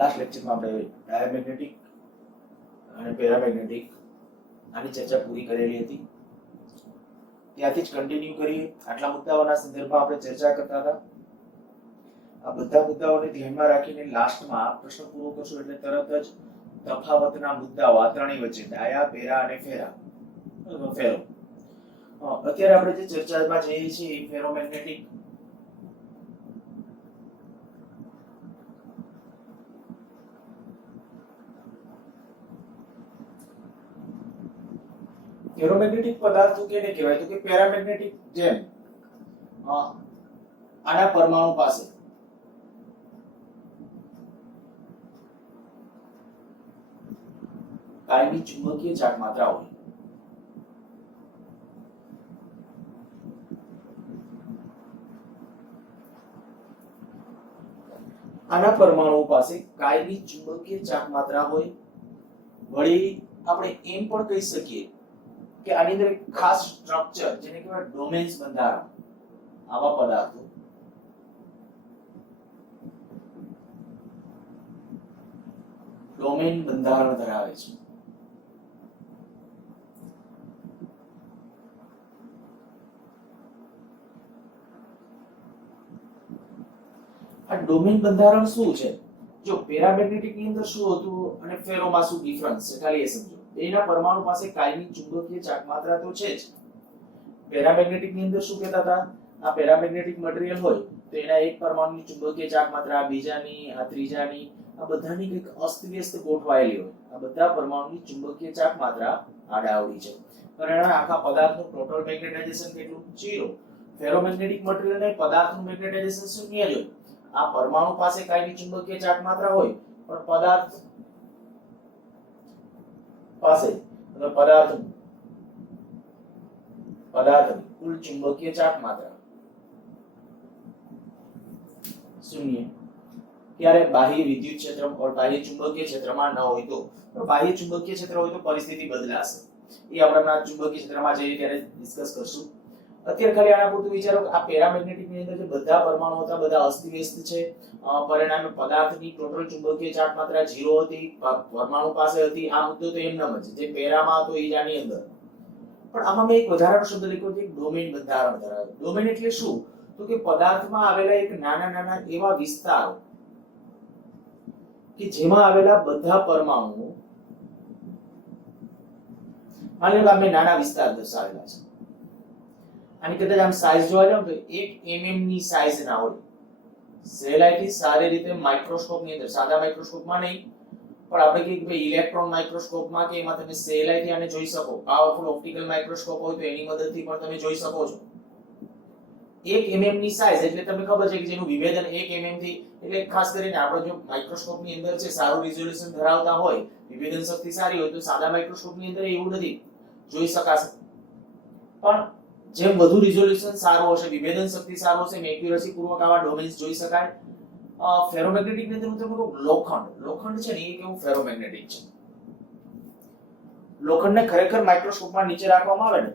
Last લેક્ચરમાં આપણે ડાયામેગ્નેટિક અને પેરામેગ્નેટિક આની ચર્ચા પૂરી કરેલી હતી. ત્યાંથી જ કન્ટિન્યુ કરીએ. આટલા મુદ્દાઓના સંદર્ભમાં આપણે ચર્ચા કરતા હતા. આ બધા મુદ્દાઓને ધ્યાનમાં રાખીને લાસ્ટમાં પ્રશ્ન પૂરો કરશું એટલે તરત જ તફાવતના મુદ્દાઓ આ ત્રણેય વચ્ચે ડાયા, પેરા અને ફેરો. અત્યારે આપણે જે ચર્ચામાં જઈએ છીએ ફેરોમેગ્નેટિક ફેરોમેગ્નેટિક પદાર્થો કેને કહેવાય તો કે પેરામેગ્નેટિક જેમ આના પરમાણુ પાસે કાયમી ચુંબકીય ચાર્જ માત્રા હોય. આના પરમાણુ પાસે કાયમી ચુંબકીય ચાર્જ માત્રા હોય. વળી આપણે એમ પણ કહી શકીએ કે આની અંદર એક ખાસ સ્ટ્રક્ચર જેને કહેવાય ડોમેન્સ બંધારણ. આવા પદાર્થો ડોમેન બંધારણ ધરાવે છે. આ ડોમેન બંધારણ શું છે? જો પેરામેગ્નેટિક ની અંદર શું હતું અને ફેરોમાં શું ડિફરન્સ છે ખાલી એ સમજો. એના પરમાણુ પાસે કાયમી ચુંબકીય ચાર્જ માત્રા તો છે જ. પેરામેગ્નેટિક ની અંદર શું કહેતા હતા? આ પેરામેગ્નેટિક મટીરીયલ હોય તો એના એક પરમાણુની ચુંબકીય ચાર્જ માત્રા બીજાની, આ ત્રીજાની, આ બધાની કંઈક અસ્તવ્યસ્ત ગોઠવાયેલી હોય. આ બધા પરમાણુની ચુંબકીય ચાર્જ માત્રા આડાઅવળી છે. પરિણામે આખા પદાર્થનું ટોટલ મેગ્નેટાઇઝેશન કેટલું? 0. ફેરોમેગ્નેટિક મટીરીયલ ને પદાર્થનું મેગ્નેટાઇઝેશન શૂન્ય જ હોય. આ પરમાણુ પાસે કાયમી ચુંબકીય ચાર્જ માત્રા હોય પણ પદાર્થ પાસે પદાર્થની કુલ ચુંબકીય ચાર્જ માત્રા શૂન્ય. ત્યારે બાહ્ય વિદ્યુત ક્ષેત્ર और બાહ્ય ચુંબકીય ક્ષેત્રમાં ન હોય તો બાહ્ય ચુંબકીય ક્ષેત્ર હોય તો પરિસ્થિતિ બદલાશે. એ આપણે ચુંબકીય ક્ષેત્રમાં જઈએ ત્યારે ડિસ્કસ કરશું. અત્યારે ખાલી આના પૂરતું વિચારો કે આ પેરામેગ્નેટિક ની અંદર જે બધા પરમાણુ હતા બધા અસ્તવ્યસ્ત છે. પરિણામે પદાર્થની ટોટલ ચુંબકીય ચાર્જ માત્રા 0 હતી, પરમાણુ પાસે હતી. આ મુદ્દો તો એમનામ જ જે પેરામાં હતો એ જ આની અંદર. પણ આમાં મેં એક વધારાનો શબ્દ લખ્યો છે ડોમેન બંધારણ ધરાવે. ડોમેન એટલે શું? તો કે પદાર્થમાં આવેલા એક નાના નાના એવા વિસ્તારો કે જેમાં આવેલા બધા પરમાણુઓ માની લો મેં નાના વિસ્તાર દર્શાવેલા છે. આની કદાચ આમ સાઈઝ જોવા જાવ તો 1 mm ની સાઈઝ ના હોય. સહેલાઈથી સારી રીતે માઇક્રોસ્કોપ ની અંદર, સાદા માઇક્રોસ્કોપમાં નહીં પણ આપણે કહીએ કે ભાઈ ઇલેક્ટ્રોન માઇક્રોસ્કોપમાં કે એમાં તમે સહેલાઈથી આને જોઈ શકો. પાવરફુલ ઓપ્ટિકલ માઇક્રોસ્કોપ હોય તો એની મદદથી પણ તમે જોઈ શકો છો. 1 mm ની સાઈઝ એટલે તમને ખબર છે કે જેનું વિભેદન 1 mm થી, એટલે ખાસ કરીને આપણે જો માઇક્રોસ્કોપ ની અંદર છે સારું રિઝોલ્યુશન ધરાવતા હોય, વિભેદન શક્તિ સારી હોય તો સાદા માઇક્રોસ્કોપ ની અંદર એવું નથી જોઈ શકાશે. પણ જેમ વધુ રિઝોલ્યુશન સારું હશે, વિભેદન શક્તિ સારું હશે, એક્યુરસી પૂર્વક આવા ડોમેન્સ જોઈ શકાય. ફેરોમેગ્નેટિક ની અંદર હું તમને કહું લોખંડ છે ને એ કેવું ફેરોમેગ્નેટિક છે. લોખંડને ખરેખર માઇક્રોસ્કોપમાં નીચે રાખવામાં આવે ને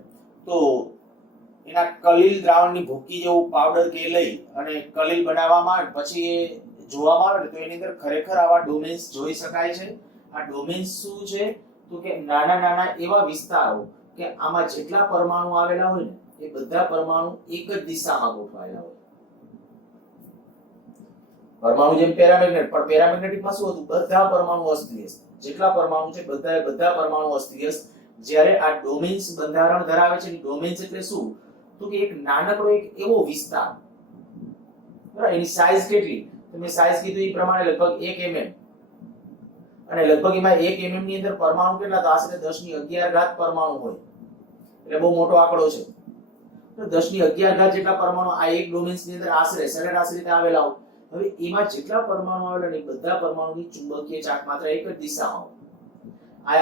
તો એના કલીલ દ્રાવણની ભૂકી જેવું પાવડર કે લઈ અને કલીલ બનાવવામાં આવે પછી એ જોવામાં આવે તો એની અંદર ખરેખર આવા ડોમેન્સ જોઈ શકાય છે. આ ડોમેન્સ શું છે તો કે નાના નાના એવા વિસ્તારો કે આમાં જેટલા પરમાણુ આવેલા હોય ને એ બધા પરમાણુ એક જ દિશામાં ગોઠવાયેલા હોય. પરમાણુ જેમ પેરામેગ્નેટ, પણ પેરામેગ્નેટિકમાં શું હતું? બધા પરમાણુ અસ્તવ્યસ્ત. જેટલા પરમાણુ છે બધા પરમાણુ અસ્તવ્યસ્ત. જ્યારે આ ડોમેન્સ બંધારણ ધરાવે છે. ડોમેન્સ એટલે શું? તો કે એક નાનકડો એક એવો વિસ્તાર, બરાબર? એની સાઈઝ કેટલી? તમે સાઈઝ કીધું એ પ્રમાણે લગભગ 1 mm, અને લગભગ એમાં 1 mm ની અંદર પરમાણુ કેટલા? તો આશરે 1011 પરમાણુ હોય. એટલે બહુ મોટો આંકડો છે. તો 1011 જેટલા પરમાણુ આ એક ડોમેન્સ ની અંદર આશરે સરેરાશ રીતે આવેલા હોય. હવે એમાં જેટલા પરમાણુ આવેલા ને બધા પરમાણુની ચુંબકીય ચાર્જ માત્રા એક જ દિશામાં હોય.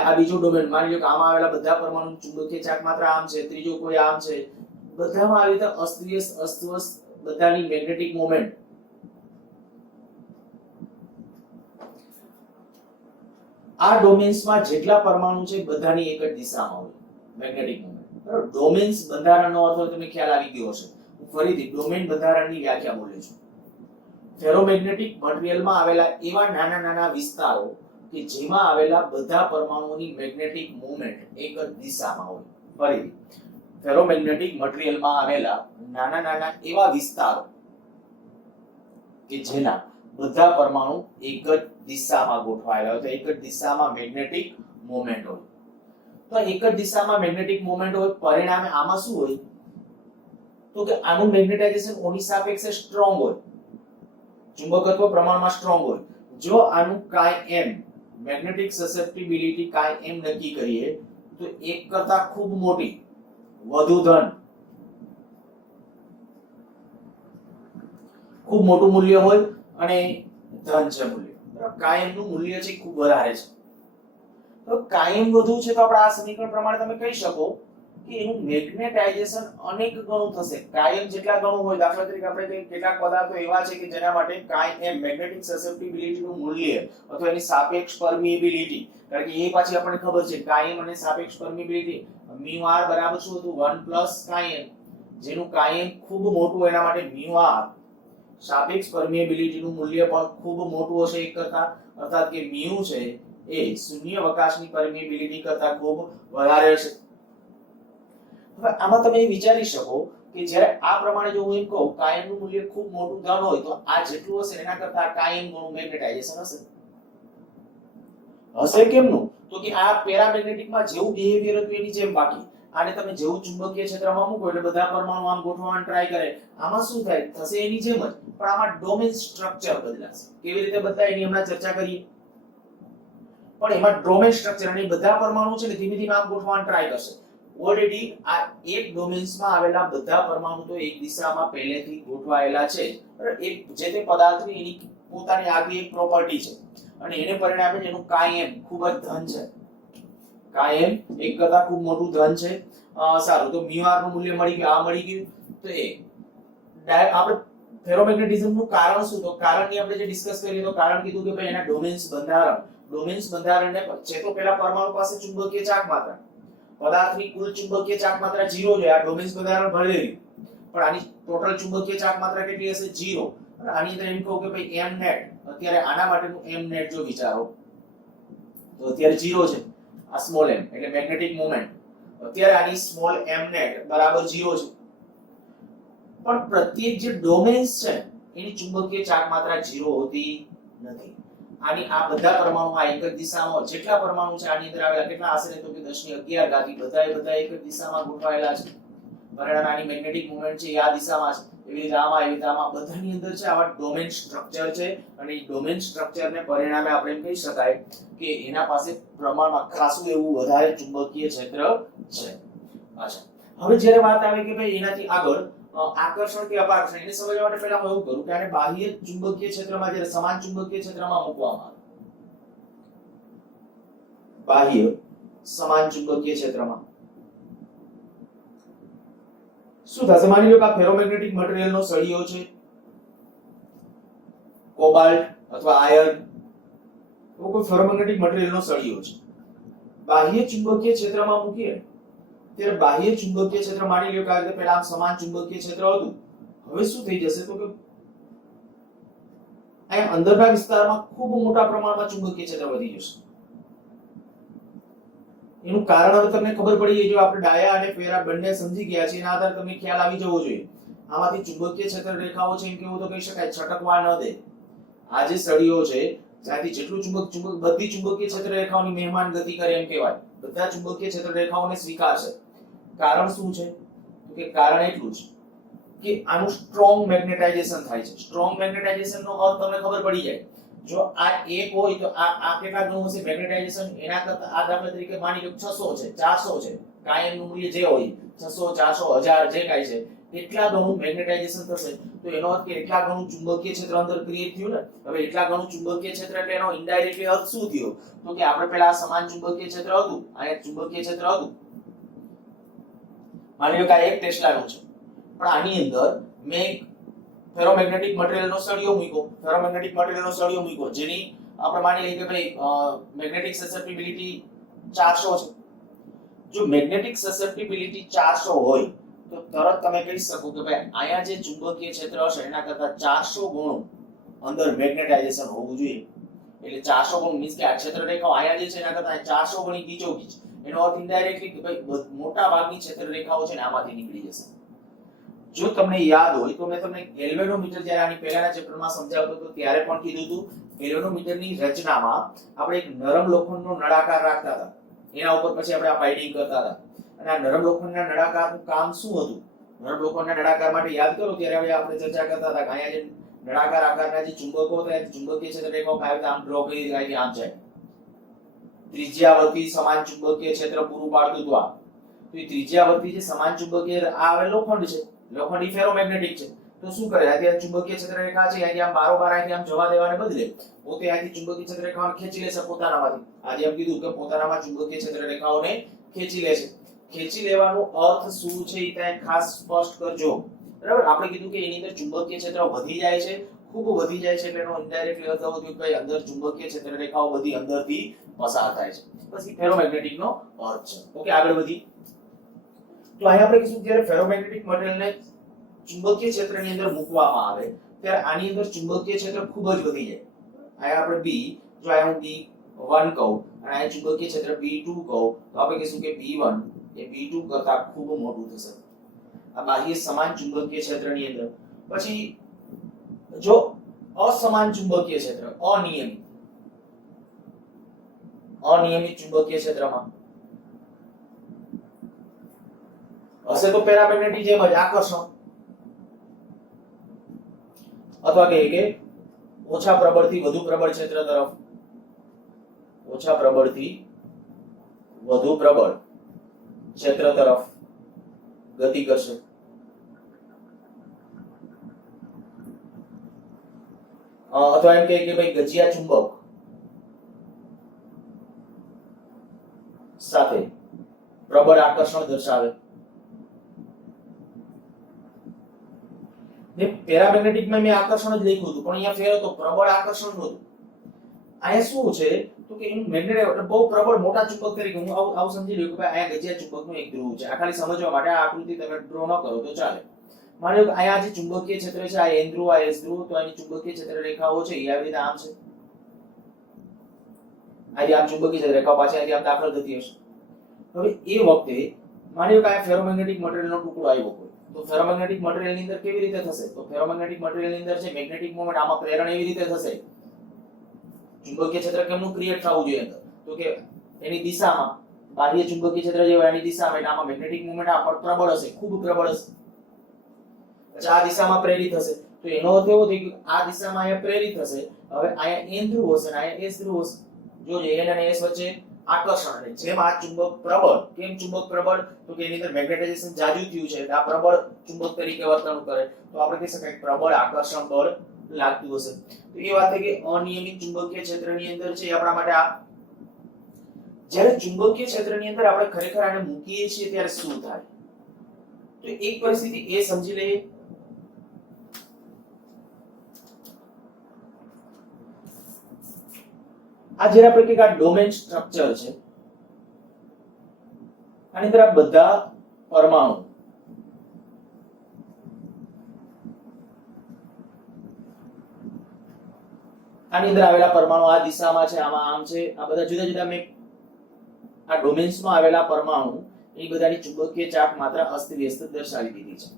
આ બીજો ડોમેન માની લો કે આમાં આવેલા બધા પરમાણુની ચુંબકીય ચાર્જ માત્રા આમ છે, ત્રીજો કોઈ આમ છે. બધામાં આવી રીતે અસ્તવ્યસ્ત બધાની મેગ્નેટિક મોમેન્ટ આ ડોમેન્સમાં જેટલા પરમાણુ છે બધાની એક જ દિશામાં હોય મેગ્નેટિક મોમેન્ટ. બરાબર? ડોમેન્સ બંધારણનો અર્થ તમને ખ્યાલ આવી ગયો હશે. હું ફરીથી ડોમેન બંધારણની વ્યાખ્યા બોલું છું. ફેરોમેગ્નેટિક મટીરીયલમાં આવેલા એવા નાના નાના વિસ્તારો કે જેમાં આવેલા બધા પરમાણુઓની મેગ્નેટિક મૂવમેન્ટ એક જ દિશામાં હોય. ફરીથી, ફેરોમેગ્નેટિક મટીરીયલમાં આવેલા નાના નાના એવા વિસ્તારો કે જેના બધા પરમાણુ એક જ દિશામાં ગોઠવાયેલા હોય, તો એક જ દિશામાં મેગ્નેટિક મૂવમેન્ટ હોય. તો એક જ દિશામાં મેગ્નેટિક મૂવમેન્ટ હોય, પરિણામે આમાં શું હોય તો કે આનું મેગ્નેટાઇઝેશન ઓની સાપેક્ષે સ્ટ્રોંગ હોય, ચુંબકત્વ પ્રમાણમાં સ્ટ્રોંગ હોય. જો આનું કાઈ એમ મેગ્નેટિક સસેપ્ટિબિલિટી કાઈ એમ નક્કી કરીએ તો એક કરતા ખૂબ મોટી, વધુ ધન, ખૂબ મોટું મૂલ્ય હોય અને ધન છે મૂલ્ય, કાયમ નું મૂલ્ય છે ખૂબ વધારે છે. તો કાયમ વધુ છે તો આપણે આ સમીકરણ પ્રમાણે તમે કહી શકો કે એનું મેગ્નેટાઇઝેશન અનેક ગણું થશે. કાયમ જેટલા ગણું હોય, દાખલા તરીકે આપણે કહીએ કેટલાક પદાર્થો એવા છે કે જેના માટે કાયમ મેગ્નેટિક સસેપ્ટિબિલિટી નું મૂલ્ય અથવા એની સાપેક્ષ પરમિએબિલિટી, કારણ કે એ પાછી આપણને ખબર છે કાયમ અને સાપેક્ષ પરમિએબિલિટી μr બરાબર શું હતું 1 કાયમ, જેનું કાયમ ખૂબ મોટું એના માટે μr સાપેક્ષ પરમિએબિલિટી નું મૂલ્ય પણ ખૂબ મોટું હશે એક કરતા, અર્થાત કે μ છે એ શૂન્યાવકાશની પરમિએબિલિટી કરતા ખૂબ વધારે હશે. હવે આમાં તમે વિચારી શકો કે જ્યારે આ પ્રમાણે જો હું એમ કહું કાયમનું મૂલ્ય ખૂબ મોટું ધન હોય તો આ જેટલું હશે એના કરતા કાયમ ગણું મેગ્નેટાઇઝેશન હશે. હશે કેમનું? તો કે આ પેરામેગ્નેટિકમાં જેવું બિહેવિયર હતું એની જેમ બાકી. આને તમે જેવું ચુંબકીય ક્ષેત્રમાં મૂકો એટલે બધા પરમાણુ આમ ગોઠવવાનો ટ્રાય કરે, આમાં શું થાય? થશે એની જેમ જ, પણ આમાં ડોમેન સ્ટ્રક્ચર બદલાશે. કેવી રીતે બદલાય એની હમણાં ચર્ચા કરીએ. પણ એમાં ડોમેન સ્ટ્રક્ચર અને બધા પરમાણુ છે ને ધીમે ધીમે આમ ગોઠવવાનો ટ્રાય કરશે. ઓલરેડી આ એક ડોમેન્સમાં આવેલા બધા પરમાણુ તો એક દિશામાં પહેલેથી ગોઠવાયેલા છે. એક જે તે પદાર્થની એની પોતાની આગવી એક પ્રોપર્ટી છે અને એને પરિણામે એનું કાયમ ખૂબ જ ધન છે. કાયમ એક કરતા ખૂબ મોટું ધન છે. સારું, તો μr નું મૂલ્ય મળી ગયું, આ મળી ગયું. તો એ આપણે ફેરોમેગ્નેટિઝમ નું કારણ શું? તો કારણની આપણે જે ડિસ્કસ કરી તો કારણ કીધું કે ભાઈ એના ડોમેન્સ બંધારણને છે તો પેલા પરમાણુ પાસે ચુંબકીય ચાક માત્રા, પદાર્થની કુલ ચુંબકીય ચાક માત્રા 0 છે. આ ડોમેન્સ બંધારણ ભરેલી, પણ આની ટોટલ ચુંબકીય ચાક માત્રા કેટલી હશે? 0. અને આની અંદર એમ કહું કે ભાઈ m નેટ, અત્યારે આના માટેનું m નેટ જો વિચારો તો અત્યારે 0 છે. આ સ્મોલ m એટલે મેગ્નેટિક મોમેન્ટ, અત્યારે આની સ્મોલ m નેટ બરાબર 0 છે. પણ પ્રત્યેક જે ડોમેન્સ છે એની ચુંબકીય ચાક માત્રા 0 હોતી નથી. આની આ બધા પરમાણુ આ એક જ દિશામાં, જેટલા પરમાણુ છે આની અંદર આવેલા કેટલા આશરે તો કે 1011 ગાદી બધા એક જ દિશામાં ગોઠવાયેલા છે. પરિણામે આની મેગ્નેટિક મોમેન્ટ છે આ દિશામાં છે. એવી રીતે આમાં બધાની અંદર છે આવા ડોમેન સ્ટ્રક્ચર છે અને એ ડોમેન સ્ટ્રક્ચરને પરિણામે આપણે એમ કહી શકાય કે એના પાસે પ્રમાણમાં ખાસું એવું વધારે ચુંબકીય ક્ષેત્ર છે. અચ્છા, હવે જ્યારે વાત આવે કે ભાઈ એનાથી આગળ આકર્ષણ કે અપાકર્ષણ, એને સમજવા માટે પહેલા હું એવું કરું કે આને બાહ્ય ચુંબકીય ક્ષેત્રમાં જ્યારે સમાન ચુંબકીય ક્ષેત્રમાં મૂકવામાં આવે, બાહ્ય સમાન ચુંબકીય ક્ષેત્રમાં શું થશે? માની લો કે આ ફેરોમેગ્નેટિક મટીરીયલનો સળિયો છે, કોબાલ્ટ અથવા આયર્ન, એવો કોઈ ફેરોમેગ્નેટિક મટીરીયલનો સળિયો છે. બાહ્ય ચુંબકીય ક્ષેત્રમાં મૂકીએ ત્યારે બાહ્ય ચુંબકીય ક્ષેત્ર માની લો કે આ રીતે પહેલા આમ સમાન ચુંબકીય ક્ષેત્ર હતું. હવે શું થઈ જશે તો કે અહીંયા અંદરના વિસ્તારમાં ખૂબ મોટા પ્રમાણમાં ચુંબકીય ક્ષેત્ર વધી જશે. એનું કારણ હવે તમને ખબર પડી ગઈ. જો આપણે ડાયા અને ફેરા બંને સમજી ગયા છે એના આધારે તમને ખ્યાલ આવી જવો જોઈએ. આમાંથી ચુંબકીય ક્ષેત્ર રેખાઓ છે એમ કેવું તો કહી શકાય છટકવા ન દે. આ જે સળિયો છે ત્યાંથી જેટલું બધી ચુંબકીય ક્ષેત્ર રેખાઓની મહેમાન ગતિ કરે એમ કહેવાય. બધા ચુંબકીય ક્ષેત્ર રેખાઓને સ્વીકારશે. કારણ શું છે? તો કે કારણ એટલું જ કે આનું સ્ટ્રોંગ મેગ્નેટાઇઝેશન થાય છે. સ્ટ્રોંગ મેગ્નેટાઇઝેશન નો અર્થ તમને ખબર પડી જાય. જો આ 1 હોય તો આ કેટલા ગણું હશે મેગ્નેટાઇઝેશન? એના કરતા આ દાખલા તરીકે માની લો 600 છે, 400 છે, કાયમનું મૂલ્ય જે હોય 600 400 1000 જે કાંઈ છે એટલા ગણું મેગ્નેટાઇઝેશન થશે. તો એનો અર્થ કે એટલા ગણું ચુંબકીય ક્ષેત્ર અંદર ક્રિએટ થયું ને. હવે એટલા ગણું ચુંબકીય ક્ષેત્ર એટલે એનો ઇનડાયરેક્ટલી અર્થ શું થયો? તો કે આપણે પહેલા આ સમાન ચુંબકીય ક્ષેત્ર હતું, અહીંયા ચુંબકીય ક્ષેત્ર હતું, માની લો કે આ 1 ટેસ્લાનું છે, પણ આની અંદર મેં ફેરોમેગ્નેટિક મટીરીયલનો સળિયો મૂક્યો, જેની આપણે માની લઈએ કે ભાઈ મેગ્નેટિક સસેપ્ટિબિલિટી 400 છે. જો મેગ્નેટિક સસેપ્ટિબિલિટી 400 હોય તો તરત તમે કહી શકો કે ભાઈ અહીંયા જે ચુંબકીય ક્ષેત્ર હશે એના કરતા 400 ગણું અંદર મેગ્નેટાઇઝેશન હોવું જોઈએ. એટલે 400 ગણું મીન્સ કે આ ક્ષેત્ર રેખાઓ આયા જે છે એના કરતા 400 ગણી ગીચોગીચ. એનો અર્થ ઇનડાયરેક્ટલી કે ભાઈ મોટા ભાગની ક્ષેત્ર રેખાઓ છે ને આમાંથી નીકળી જશે. જો તમને યાદ હોય તો મેં તમને ગેલ્વેનોમીટર જ્યારે આની પહેલાના ચેપ્ટરમાં સમજાવતો હતો ત્યારે પણ કીધું હતું ગેલ્વેનોમીટરની રચનામાં આપણે એક નરમ લોખંડનો નળાકાર રાખતા હતા. એના ઉપર પછી આપણે આ પાઇડિંગ કરતા હતા. અને આ નરમ લોખંડના નળાકારનું કામ શું હતું? નરમ લોખંડના નળાકાર માટે યાદ કરો ત્યારે હવે આપણે ચર્ચા કરતા હતા કે અહીંયા જે નળાકાર આકારના જે ચુંબકો હતા એ ચુંબકીય ક્ષેત્ર રેખાઓ કાંઈ આમ ડ્રો કરી જાય કે આમ જાય. ત્રિજ્યાવર્તી સમાન ચુંબકીય ક્ષેત્ર પૂરું પાડતું હતું આ. તો એ ત્રિજ્યાવર્તી જે સમાન ચુંબકીય આ હવે લોખંડ છે. લોખંડી ફેરોમેગ્નેટિક છે. તો શું કરે? આ ચુંબકીય ક્ષેત્ર રેખા છે અહીંથી આમ બારોબાર અહીંથી આમ જવા દેવાને બદલે પોતે અહીંથી ચુંબકીય ક્ષેત્ર રેખાઓને ખેંચી લેશે પોતાનામાંથી. આજે એમ કીધું કે પોતાનામાં ચુંબકીય ક્ષેત્ર રેખાઓને ખેંચી લે છે. ખેંચી લેવાનો અર્થ શું છે એ ત્યાં ખાસ સ્પષ્ટ કરજો. બરાબર? આપણે કીધું કે એની અંદર ચુંબકીય ક્ષેત્ર વધી જાય છે, ખૂબ વધી જાય છે એટલે એનો ઇનડાયરેક્ટલી અર્થ એવો થયો કે ભાઈ અંદર ચુંબકીય ક્ષેત્ર રેખાઓ બધી અંદરથી પસાર થાય છે. પછી ફેરોમેગ્નેટિક નો અર્થ છે. ઓકે, આગળ વધી. તો અહીંયા આપણે કીધું જ્યારે ફેરોમેગ્નેટિક મટીરીયલને ચુંબકીય ક્ષેત્રની અંદર મૂકવામાં આવે ત્યારે આની અંદર ચુંબકીય ક્ષેત્ર ખૂબ જ વધી જાય. અહીંયા આપણે બી, જો અહીંયા હું B1 કહું અને અહીંયા ચુંબકીય ક્ષેત્ર B2 કહું તો આપણે કહીશું કે B1 એ B2 કરતા ખૂબ મોટું થશે. આ બાહ્ય સમાન ચુંબકીય ક્ષેત્રની અંદર. પછી જો અસમાન ચુંબકીય ક્ષેત્ર, અનિયમિત ચુંબકીય ક્ષેત્રમાં હશે તો પેરામેગ્નેટિક જેમ જ આકર્ષણ, અથવા કે ઓછા પ્રબળથી વધુ પ્રબળ ક્ષેત્ર તરફ, ઓછા પ્રબળથી વધુ પ્રબળ ક્ષેત્ર તરફ ગતિ કરશે. અથવા એમ કે ભાઈ ગજિયા ચુંબક સાથે પ્રબળ આકર્ષણ દર્શાવે. પેરામેગ્નેટિકમાં મેં આકર્ષણ જ લખ્યું હતું પણ અહીંયા ફેર હતો પ્રબળ આકર્ષણ નહોતું. અહીંયા શું છે તો કે એનું મેગ્નેટ એટલે બહુ પ્રબળ મોટા ચુંબક તરીકે હું આવું સમજી લ્યો કે ભાઈ અહીંયા ગજિયા ચુંબકનું એક ધ્રુવ છે. આ ખાલી સમજવા માટે આ આકૃતિ તમે ડ્રો ન કરો તો ચાલે. માની લો કે અહીંયા જે ચુંબકીય ક્ષેત્ર છે આ N ધ્રુવ, આ S ધ્રુવ, તો આની ચુંબકીય ક્ષેત્ર રેખાઓ છે એ આવી રીતે આમ છે. આજે આમ ચુંબકીય ક્ષેત્ર રેખાઓ પાછી આજે આમ દાખલ થતી હશે. હવે એ વખતે માની લો કે આ ફેરોમેગ્નેટિક મટીરીયલનો ટુકડો આવ્યો હોય તો ફેરોમેગ્નેટિક મટીરીયલની અંદર કેવી રીતે થશે? તો ફેરોમેગ્નેટિક મટીરીયલની અંદર છે મેગ્નેટિક મોમેન્ટ આમાં પ્રેરણ એવી રીતે થશે. ચુંબકીય ક્ષેત્ર કેમનું ક્રિએટ થવું જોઈએ અંદર? તો કે એની દિશામાં બાહ્ય ચુંબકીય ક્ષેત્ર જે હોય એની દિશામાં એટલે આમાં મેગ્નેટિક મોમેન્ટ આ પ્રબળ હશે, ખૂબ પ્રબળ હશે. પછી આ દિશામાં પ્રેરિત હશે. તો એનો અર્થ એવો થયો કે આ દિશામાં અહીંયા પ્રેરિત હશે. હવે અહીંયા N ધ્રુવ હશે અને અહીંયા S ધ્રુવ હશે. જો N અને S વચ્ચે આકર્ષણ, અને જેમ આ ચુંબક પ્રબળ, કેમ ચુંબક પ્રબળ? તો કે એની અંદર મેગ્નેટાઇઝેશન જાજુ થયું છે એટલે આ પ્રબળ ચુંબક તરીકે વર્તન કરે. તો આપણે કહી શકાય પ્રબળ આકર્ષણ બળ લાગતું હશે. તો એ વાત છે કે અનિયમિત ચુંબકીય ક્ષેત્રની અંદર છે આપણા માટે આ જ્યારે ચુંબકીય ક્ષેત્રની અંદર આપણે ખરેખર આને મૂકીએ છીએ ત્યારે શું થાય? તો એક પરિસ્થિતિ એ સમજી લઈએ. આ જ્યારે આપણે કહીએ કે આ ડોમેન સ્ટ્રક્ચર છે, આની અંદર આ બધા પરમાણુ આની અંદર આવેલા પરમાણુ આ દિશામાં છે, આમાં આમ છે, આ બધા જુદા જુદા મેં આ ડોમેન્સમાં આવેલા પરમાણુ એ બધાની ચુંબકીય ચાક માત્ર અસ્તવ્યસ્ત દર્શાવી દીધી છે.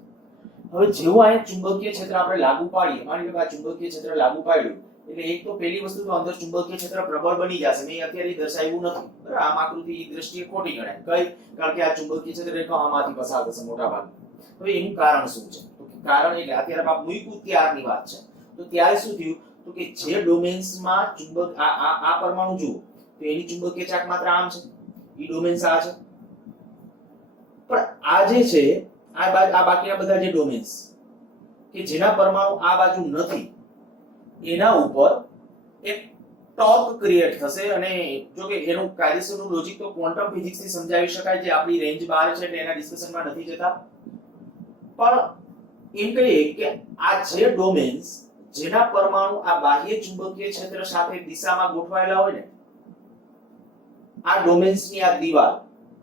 હવે જેવું આ ચુંબકીય ક્ષેત્ર આપણે લાગુ પાડીએ, માની લો કે આ ચુંબકીય ક્ષેત્ર લાગુ પાડ્યું એટલે એક તો પહેલી વસ્તુ તો અંદર ચુંબકીય ક્ષેત્ર પ્રબળ બની જશે. મેં અત્યારે દર્શાવ્યું નથી, બરાબર? આમ આકૃતિ એ દ્રષ્ટિએ ખોટી ગણાય. કઈ? કારણ કે આ ચુંબકીય ક્ષેત્ર રેખા આમાંથી પસાર થશે મોટા ભાગે. હવે એનું કારણ શું છે? તો કે કારણ એટલે અત્યારે આપ મૂક્યું ત્યારની વાત છે. તો ત્યારે શું થયું તો કે જે ડોમેન્સમાં ચુંબક આ પરમાણુ જુઓ તો એની ચુંબકીય ચાક માત્ર આમ છે, ઈ ડોમેન્સ આ છે. પણ આ જે છે આ બાકીના બધા જે ડોમેન્સ કે જેના પરમાણુ આ બાજુ નથી એના ઉપર એક ટોર્ક ક્રિએટ થશે. અને જો કે એનું કાયદેસરનું લોજિક તો ક્વોન્ટમ ફિઝિક્સ થી સમજાવી શકાય, જે આપણી રેન્જ બહાર છે એટલે એના ડિસ્કશનમાં નથી જતા. પણ એમ કહીએ કે આ જે ડોમેન્સ જેના પરમાણુ આ બાહ્ય ચુંબકીય ક્ષેત્ર સાથે દિશામાં ગોઠવાયેલા હોય ને, આ ડોમેન્સની આ દીવાલ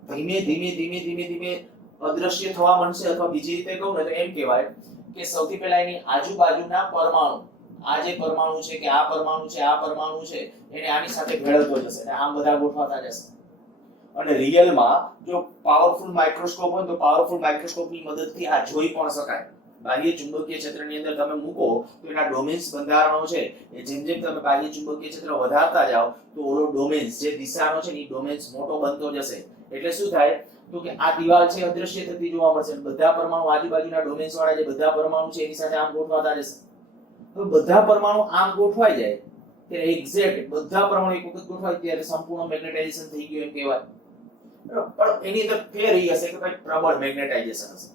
ધીમે ધીમે ધીમે ધીમે ધીમે અદ્રશ્ય થવા માંડશે. અથવા બીજી રીતે કહું ને તો એમ કહેવાય કે સૌથી પહેલા એની આજુબાજુના પરમાણુ આ જે પરમાણુ છે કે આ પરમાણુ છે આ પરમાણુ છે એને આની સાથે ભેળવતો જશે અને આમ બધા ગોઠવાતા જશે. અને રિયલમાં જો પાવરફુલ માઇક્રોસ્કોપ હોય તો પાવરફુલ માઇક્રોસ્કોપની મદદથી આ જોઈ પણ શકાય. બાહ્ય ચુંબકીય ક્ષેત્રની અંદર તમે મૂકો તો એના ડોમેન્સ બંધારણો છે એ જેમ જેમ તમે બાહ્ય ચુંબકીય ક્ષેત્ર વધારતા જાઓ તો ઓલો ડોમેન્સ જે દિશાનો છે એ ડોમેન્સ મોટો બનતો જશે. એટલે શું થાય તો કે આ દિવાલ છે અદ્રશ્ય થતી જોવા મળશે. બધા પરમાણુ આજુબાજુના ડોમેન્સ વાળા જે બધા પરમાણુ છે એની સાથે આમ ગોઠવાતા જશે. તો બધા પરમાણુ આમ ગોઠવાઈ જાય ત્યારે એક્ઝેક્ટ બધા પરમાણુ એક વખત ગોઠવાય ત્યારે સંપૂર્ણ મેગ્નેટાઇઝેશન થઈ ગયું એમ કહેવાય. પણ એની અંદર ફેર એ હશે કે ભાઈ પ્રબળ મેગ્નેટાઇઝેશન હશે.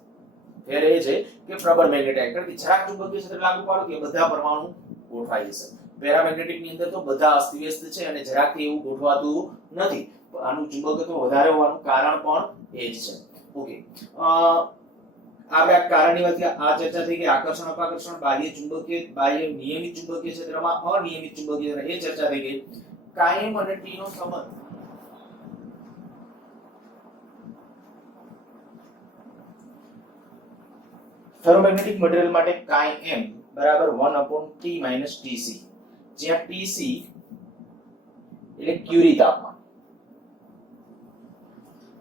ફેર એ છે કે પ્રબળ મેગ્નેટાઇઝેશન કારણ કે જરાક ચુંબકીય ક્ષેત્ર લાગુ પાડો કે બધા પરમાણુ ગોઠવાઈ જશે. પેરામેગ્નેટિક ની અંદર તો બધા અસ્તવ્યસ્ત છે અને જરાકથી એવું ગોઠવાતું નથી. આનું ચુંબકત્વ વધારે હોવાનું કારણ પણ એ જ છે. ઓકે, આ બે કારણની વાત આ ચર્ચા થઈ ગઈ. આકર્ષણ અપાકર્ષણ, બાહ્ય ચુંબકીય બાહ્ય નિયમિત ચુંબકીય ક્ષેત્રમાં અનિયમિત ચુંબકીય ક્ષેત્ર એ ચર્ચા થઈ ગઈ. કાયમ અને ટી નો સંબંધ ફેરોમેગ્નેટિક મટીરીયલ માટે કાયમ બરાબર 1/T - Tc, જ્યાં Tc એટલે ક્યુરી તાપમાન.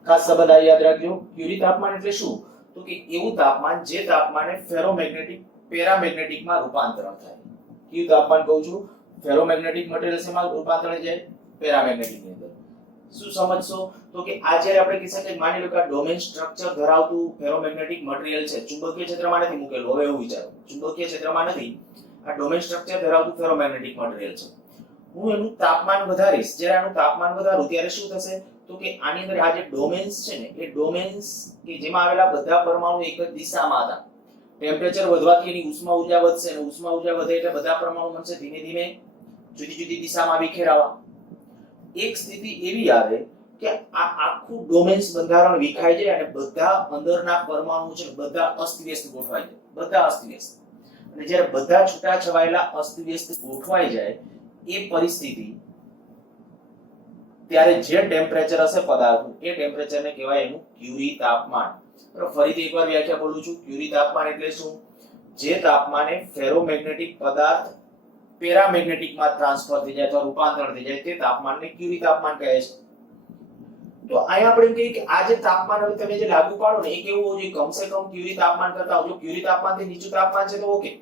ખાસ સંબંધ આ યાદ રાખજો. ક્યુરી તાપમાન એટલે શું તો કે એવું તાપમાન જે તાપમાને ફેરોમેગ્નેટિક પેરામેગ્નેટિકમાં રૂપાંતરણ થાય. કયું તાપમાન કહું છું? ફેરોમેગ્નેટિક મટીરીયલ શેમાં રૂપાંતરણ જાય? પેરામેગ્નેટિકની અંદર. શું સમજશો તો કે આ જ્યારે આપણે કહીએ કે માની લો કે આ ડોમેન સ્ટ્રક્ચર ધરાવતું ફેરોમેગ્નેટિક મટીરીયલ છે, ચુંબકીય ક્ષેત્રમાં નથી મૂકેલું. હવે એવું વિચારો, ચુંબકીય ક્ષેત્રમાં નથી, આ ડોમેન સ્ટ્રક્ચર ધરાવતું ફેરોમેગ્નેટિક મટીરીયલ છે. હું એનું તાપમાન વધારીશ. જ્યારે આનું તાપમાન વધારું ત્યારે શું થશે તો કે આની અંદર આ જે ડોમેન્સ છે ને એ ડોમેન્સ કે જેમાં આવેલા બધા પરમાણુ એક જ દિશામાં હતા. ટેમ્પરેચર વધવાથી એની ઉષ્મા ઊર્જા વધશે અને ઉષ્મા ઊર્જા વધે એટલે બધા પરમાણુ બનશે ધીમે ધીમે જુદી જુદી દિશામાં વિખેરાવા. એક સ્થિતિ એવી આવે કે આ આખું ડોમેન્સ બંધારણ વિખાઈ જાય અને બધા અંદરના પરમાણુ છે બધા અસ્તવ્યસ્ત ગોઠવાઈ જાય. બધા અસ્તવ્યસ્ત. અને જ્યારે બધા છૂટા છવાયેલા અસ્તવ્યસ્ત ગોઠવાઈ જાય એ પરિસ્થિતિ ત્યારે જે ટેમ્પરેચર હશે પદાર્થનું એ ટેમ્પરેચરને કહેવાય એનું ક્યુરી તાપમાન. ફરીથી એકવાર વ્યાખ્યા બોલું છું. ક્યુરી તાપમાન એટલે શું? જે તાપમાને ફેરોમેગ્નેટિક પદાર્થ પેરામેગ્નેટિકમાં ટ્રાન્સફર થઈ જાય અથવા રૂપાંતરણ થઈ જાય તે તાપમાનને ક્યુરી તાપમાન કહે છે. તો અહીંયા આપણે કહીએ કે આ જે તાપમાન હવે તમે જે લાગુ પાડો ને એ કેવું હોવું જોઈએ? કમસે કમ ક્યુરી તાપમાન કરતા જો ક્યુરી તાપમાનથી નીચું તાપમાન છે તો ઓકે,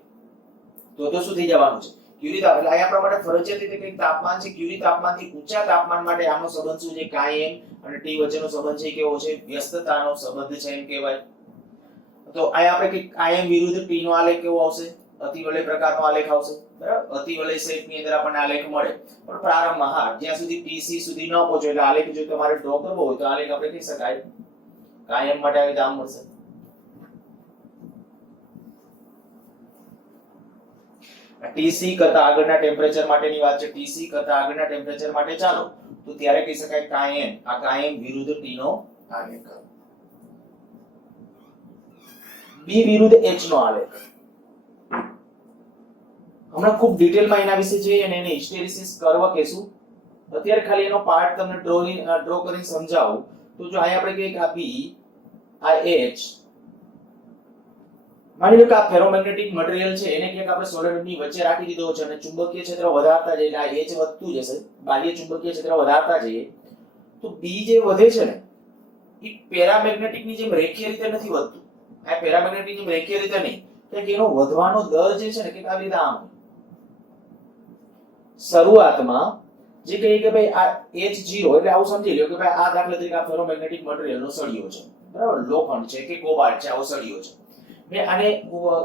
તો શું થઈ જવાનું છે? ક્યુરી તાપમાન એટલે અહીંયા આપણા માટે ફરજિયાત રીતે કંઈક તાપમાન છે. ક્યુરી તાપમાનથી ઊંચા તાપમાન માટે આનો સંબંધ શું છે? કાયમ અને ટી વચ્ચેનો સંબંધ છે કેવો છે? વ્યસ્તતાનો સંબંધ છે એમ કહેવાય. તો અહીંયા આપણે કે કાયમ વિરુદ્ધ ટી નો આલેખ કેવો આવશે? અતિવલય પ્રકારનો આલેખ આવશે. બરાબર, અતિવલય શેપની અંદર આપણને આલેખ મળે. પણ પ્રારંભમાં હા જ્યાં સુધી TC સુધી ન પહોંચે એટલે આલેખ જો તમારે ડ્રો કરવો હોય તો આલેખ આપણે કહી શકાય કાયમ માટે આવી આમ મળશે. TC કરતા આગળના ટેમ્પરેચર માટેની વાત છે. TC કરતા આગળના ટેમ્પરેચર માટે ચાલો તો ત્યારે કહી શકાય કાયમ. આ કાયમ વિરુદ્ધ T નો આલેખ. B વિરુદ્ધ H નો આલેખ. હમણાં ખૂબ ડિટેલમાં એના વિશે જોઈએ અને એને હિસ્ટેરિસિસ કર્વ કહેશું. અત્યારે ખાલી એનો પાર્ટ તમને ડ્રો કરીને સમજાવું તો જો અહીંયા આપણે કહીએ કે આ B આ H, માની લો કે આ ફેરોમેગ્નેટિક મટીરીયલ છે એને ક્યાંક આપણે સોલિડની વચ્ચે રાખી દીધો છે અને ચુંબકીય ક્ષેત્ર વધારતા જઈએ એટલે આ H વધતું જશે. બાહ્ય ચુંબકીય ક્ષેત્ર વધારતા જઈએ તો B જે વધે છે ને એ પેરામેગ્નેટિકની જેમ રેખીય રીતે નથી વધતું. આ પેરામેગ્નેટિક જેમ રેખીય રીતે નહીં, કે એનો વધવાનો દર જે છે ને કે આવી રીતે આમ શરૂઆતમાં જે કહીએ કે ભાઈ આ H0 એટલે આવું સમજી લ્યો કે ભાઈ આ દાખલા તરીકે આ ફેરોમેગ્નેટિક મટીરીયલનો સળિયો છે, બરાબર, લોખંડ છે કે કોબાલ્ટ છે, આવો સળિયો છે. મેં આને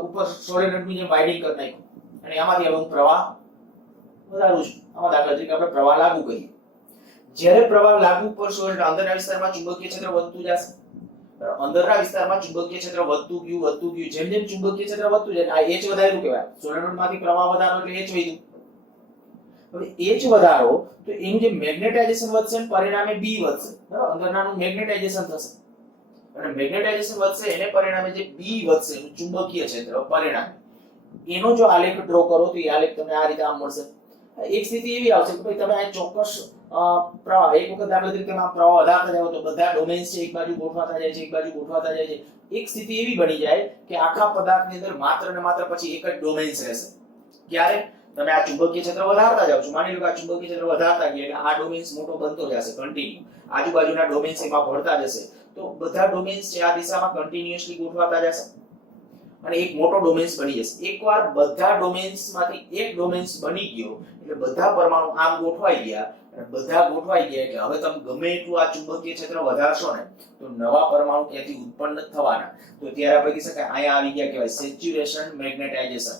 ઉપર સોલિડની જેમ વાઇડિંગ કરી નાખ્યું અને આમાંથી હવે હું પ્રવાહ વધારું છું. આમાં દાખલા તરીકે આપણે પ્રવાહ લાગુ કરીએ. જ્યારે પ્રવાહ લાગુ કરશો એટલે અંદરના વિસ્તારમાં ચુંબકીય ક્ષેત્ર વધતું જશે. અંદરના વિસ્તારમાં ચુંબકીય ક્ષેત્ર વધતું ગયું. જેમ જેમ ચુંબકીય ક્ષેત્ર વધતું જાય આ H વધાર્યું કહેવાય. સોલેનોઇડમાંથી પ્રવાહ વધારો એટલે H વધ્યું. હવે H વધારો તો એનું જે મેગ્નેટાઇઝેશન વધશે અને પરિણામે B વધશે. બરાબર, અંદરનાનું મેગ્નેટાઇઝેશન થશે અને મેગ્નેટાઇઝેશન વધશે એને પરિણામે જે B વધશે એનું ચુંબકીય ક્ષેત્ર પરિણામે એનો જો આલેખ ડ્રો કરો તો એ આલેખ તમને આ રીતે આમ મળશે. એક સ્થિતિ એવી આવશે કે ભાઈ તમે આ ચોક્કસ પ્રવાહ એક વખત દાખલા તરીકે તમે આ પ્રવાહ વધારતા જાવ તો બધા ડોમેન્સ છે એક બાજુ ગોઠવાતા જાય છે, એક બાજુ ગોઠવાતા જાય છે. એક સ્થિતિ એવી બની જાય કે આખા પદાર્થની અંદર માત્ર ને માત્ર પછી એક જ ડોમેન્સ રહેશે. ક્યારે? તમે આ ચુંબકીય ક્ષેત્ર વધારતા જાવ છો, માની લો કે આ ચુંબકીય ક્ષેત્ર વધારતા ગયા એટલે આ ડોમેન્સ મોટો બનતો જશે કન્ટિન્યુ, આજુબાજુના ડોમેન્સ એમાં ભળતા જશે, તો બધા ડોમેન્સ છે આ દિશામાં કન્ટિન્યુઅસલી ગોઠવાતા જશે અને એક મોટો ડોમેન્સ બની જશે. એકવાર બધા ડોમેન્સમાંથી એક ડોમેન્સ બની ગયો એટલે બધા પરમાણુ આમ ગોઠવાઈ ગયા, અને બધા ગોઠવાઈ ગયા એટલે હવે તમે ગમે એટલું આ ચુંબકીય ક્ષેત્ર વધારશો ને તો નવા પરમાણુ ક્યાંથી ઉત્પન્ન જ થવાના. તો ત્યારે આપણે કહી શકાય અહીંયા આવી ગયા કહેવાય સેચ્યુરેશન મેગ્નેટાઇઝેશન.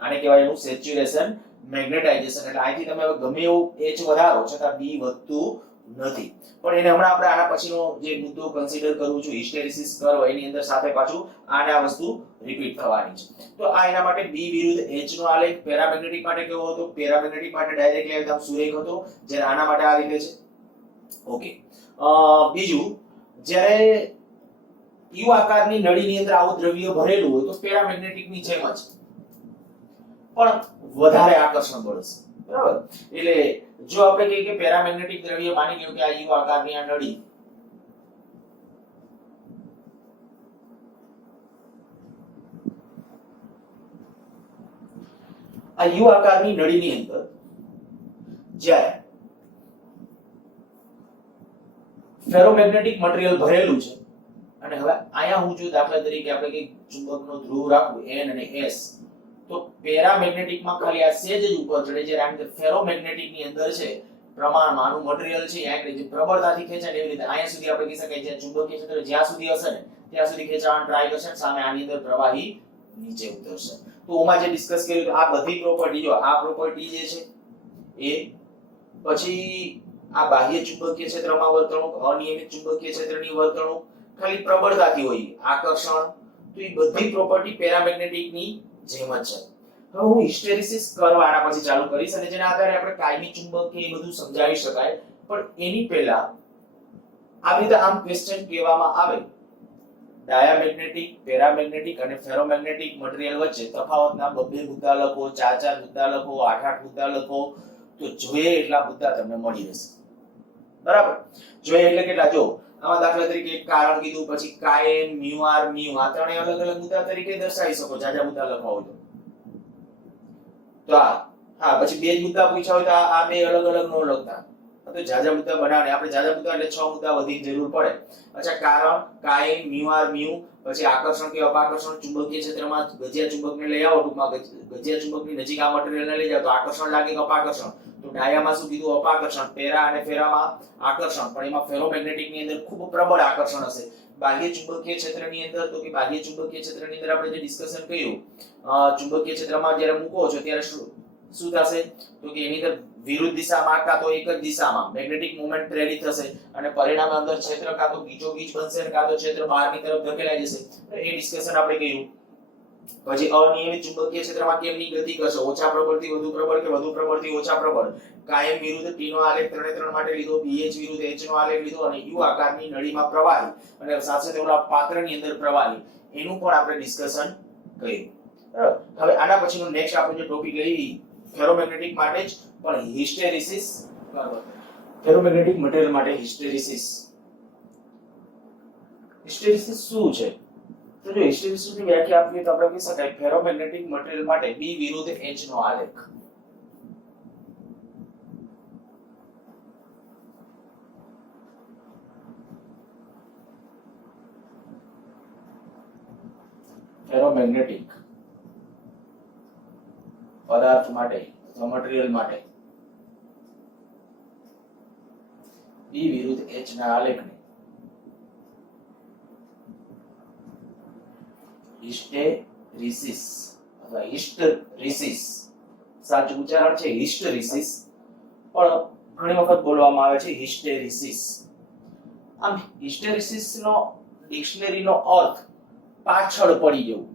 આને કહેવાય એનું સેચ્યુરેશન મેગ્નેટાઇઝેશન. એટલે અહીંથી તમે હવે ગમે એવું H વધારો છતાં B વધતું નથી. પણ એને હમણાં આપણે આના પછીનો જે મુદ્દો કન્સિડર કરું છું હિસ્ટેરિસિસ કર્વ, એની અંદર સાથે પાછું આને આ વસ્તુ રિપીટ થવાની છે. તો આ એના માટે B વિરુદ્ધ H નો આલેખ. પેરામેગ્નેટિક માટે કેવો હતો? પેરામેગ્નેટિક માટે ડાયરેક્ટલી એકદમ સુરેખ હતો, જ્યારે આના માટે આ રીતે છે. ઓકે, બીજું જ્યારે યુ આકારની નળીની અંદર આવું દ્રવ્ય ભરેલું હોય તો પેરામેગ્નેટિકની જેમ જ પણ વધારે આકર્ષણ બળ છે, બરાબર? એટલે જો આપણે કહીએ કે પેરામેગ્નેટિક દ્રવ્ય, માની લો કે આ યુ આકારની આ નળી, આ યુ આકારની નળીની અંદર જ્યારે ફેરોમેગ્નેટિક મટીરીયલ ભરેલું છે અને હવે અહીંયા હું જો દાખલા તરીકે આપણે કે ચુંબકનો ધ્રુવ રાખું N અને S, તો પેરામેગ્નેટિકમાં ખાલી આ સેજ જ ઉપર ચડે, જ્યારે આની અંદર ફેરોમેગ્નેટિકની અંદર છે પ્રમાણમાંનું મટીરીયલ છે અહીંયા જે પ્રબળતાથી ખેંચાય એવી રીતે અહીંયા સુધી આપણે કહી શકાય છે ચુંબકીય ક્ષેત્ર જ્યાં સુધી હશે ને ત્યાં સુધી ખેંચાણ ટ્રાય કરશે, સામે આની અંદર પ્રવાહી નીચે ઉતરશે. તો ઓમાં જે ડિસ્કસ કર્યું તો આ બધી પ્રોપર્ટી, જો આ પ્રોપર્ટી જે છે એ, પછી આ બાહ્ય ચુંબકીય ક્ષેત્રમાં વર્તણૂક, અનિયમિત ચુંબકીય ક્ષેત્રની વર્તણૂક, ખાલી પ્રબળતાથી હોય આકર્ષણ, તો એ બધી પ્રોપર્ટી પેરામેગ્નેટિકની જેમ જ છે. હવે હું હિસ્ટેરિસિસ કરવા આના પછી ચાલુ કરીશ અને જેના આધારે આપણે કાયમી ચુંબક કે એ બધું સમજાવી શકાય. પણ એની પહેલા આવી રીતે આમ ક્વેશ્ચન કહેવામાં આવે ડાયામેગ્નેટિક, પેરામેગ્નેટિક અને ફેરોમેગ્નેટિક મટીરીયલ વચ્ચે તફાવતના 2 મુદ્દા લખો, 4 મુદ્દા લખો, 8 મુદ્દા લખો, તો જોઈએ એટલા મુદ્દા તમને મળી રહેશે, બરાબર? જોઈએ એટલે કેટલા? જો આમાં દાખલા તરીકે એક કારણ કીધું, પછી કાયમ, મ્યુ આર, મ્યુ, આ ત્રણેય અલગ અલગ મુદ્દા તરીકે દર્શાવી શકો, જાજા મુદ્દા લખવા હોય તો હા, પછી 2 જ મુદ્દા પૂછ્યા હોય તો આ 2 અલગ અલગ નો લખતા, તો જાજા મુદ્દા બનાવને આપણે જાજા મુદ્દા એટલે 6 મુદ્દા વધીની જરૂર પડે. અચ્છા, કારણ, કાયમ, મ્યુ આર, મ્યુ, પછી આકર્ષણ કે અપાકર્ષણ, ચુંબકીય ક્ષેત્રમાં ગજિયા ચુંબકને લઈ આવો, ટૂંકમાં ગજિયા ચુંબકની નજીક આ મટીરીયલને લઈ જાવ તો આકર્ષણ લાગે કે અપાકર્ષણ? તો ડાયામાં શું કીધું? અપાકર્ષણ. પેરા અને ફેરામાં આકર્ષણ, પણ એમાં ફેરોમેગ્નેટિકની અંદર ખૂબ પ્રબળ આકર્ષણ હશે. બાહ્ય ચુંબકીય ક્ષેત્રની અંદર, તો કે બાહ્ય ચુંબકીય ક્ષેત્રની અંદર આપણે જે ડિસ્કશન કર્યું, ચુંબકીય ક્ષેત્રમાં જ્યારે મૂકો છો ત્યારે શું થશે? તો કે એની અંદર વિરુદ્ધ દિશામાં કાં તો એક જ દિશામાં મેગ્નેટિક મોમેન્ટ પ્રેરિત થશે અને પરિણામે અંદર ક્ષેત્ર કાં તો ગીચોગીચ બનશે અને કાં તો ક્ષેત્ર બહારની તરફ ધકેલાઈ જશે. એ ડિસ્કશન આપણે કર્યું. પછી અનિયમિત ચુંબકીય ક્ષેત્રમાં કેમની ગતિ કરશે? ઓછા પ્રબળથી વધુ પ્રબળ કે વધુ પ્રબળથી ઓછા પ્રબળ? કાયમ વિરુદ્ધ T નો આલેખ 3 માટે લીધો, BH વિરુદ્ધ H નો આલેખ લીધો અને U આકારની નળીમાં પ્રવાહી અને સાથે ઓલા પાત્રની અંદર પ્રવાહી, એનું પણ આપણે ડિસ્કશન કર્યું, બરાબર? હવે આના પછીનો નેક્સ્ટ આપણે જે ટોપિક લઈ ફેરોમેગ્નેટિક માટે જ, પણ હિસ્ટેરિસિસ, બરાબર? ફેરોમેગ્નેટિક મટીરીયલ માટે હિસ્ટેરિસિસ. હિસ્ટેરિસિસ શું છે? તો જો હિસ્ટેરિસિસની વ્યાખ્યા આપીએ તો આપણે કહી શકાય ફેરોમેગ્નેટિક મટીરીયલ માટે B વિરુદ્ધ H નો આલેખ. ફેરોમેગ્નેટિક પદાર્થ માટે અથવા મટીરીયલ માટે B વિરુદ્ધ H ના આલેખને હિસ્ટેરિસિસ અથવા હિસ્ટરીસિસ, સાચું ઉચ્ચારણ છે હિસ્ટરીસિસ, પણ ઘણી વખત બોલવામાં આવે છે હિસ્ટેરિસિસ. આમ હિસ્ટેરિસિસ નો ડિક્શનરીનો અર્થ પાછળ પડી જવું,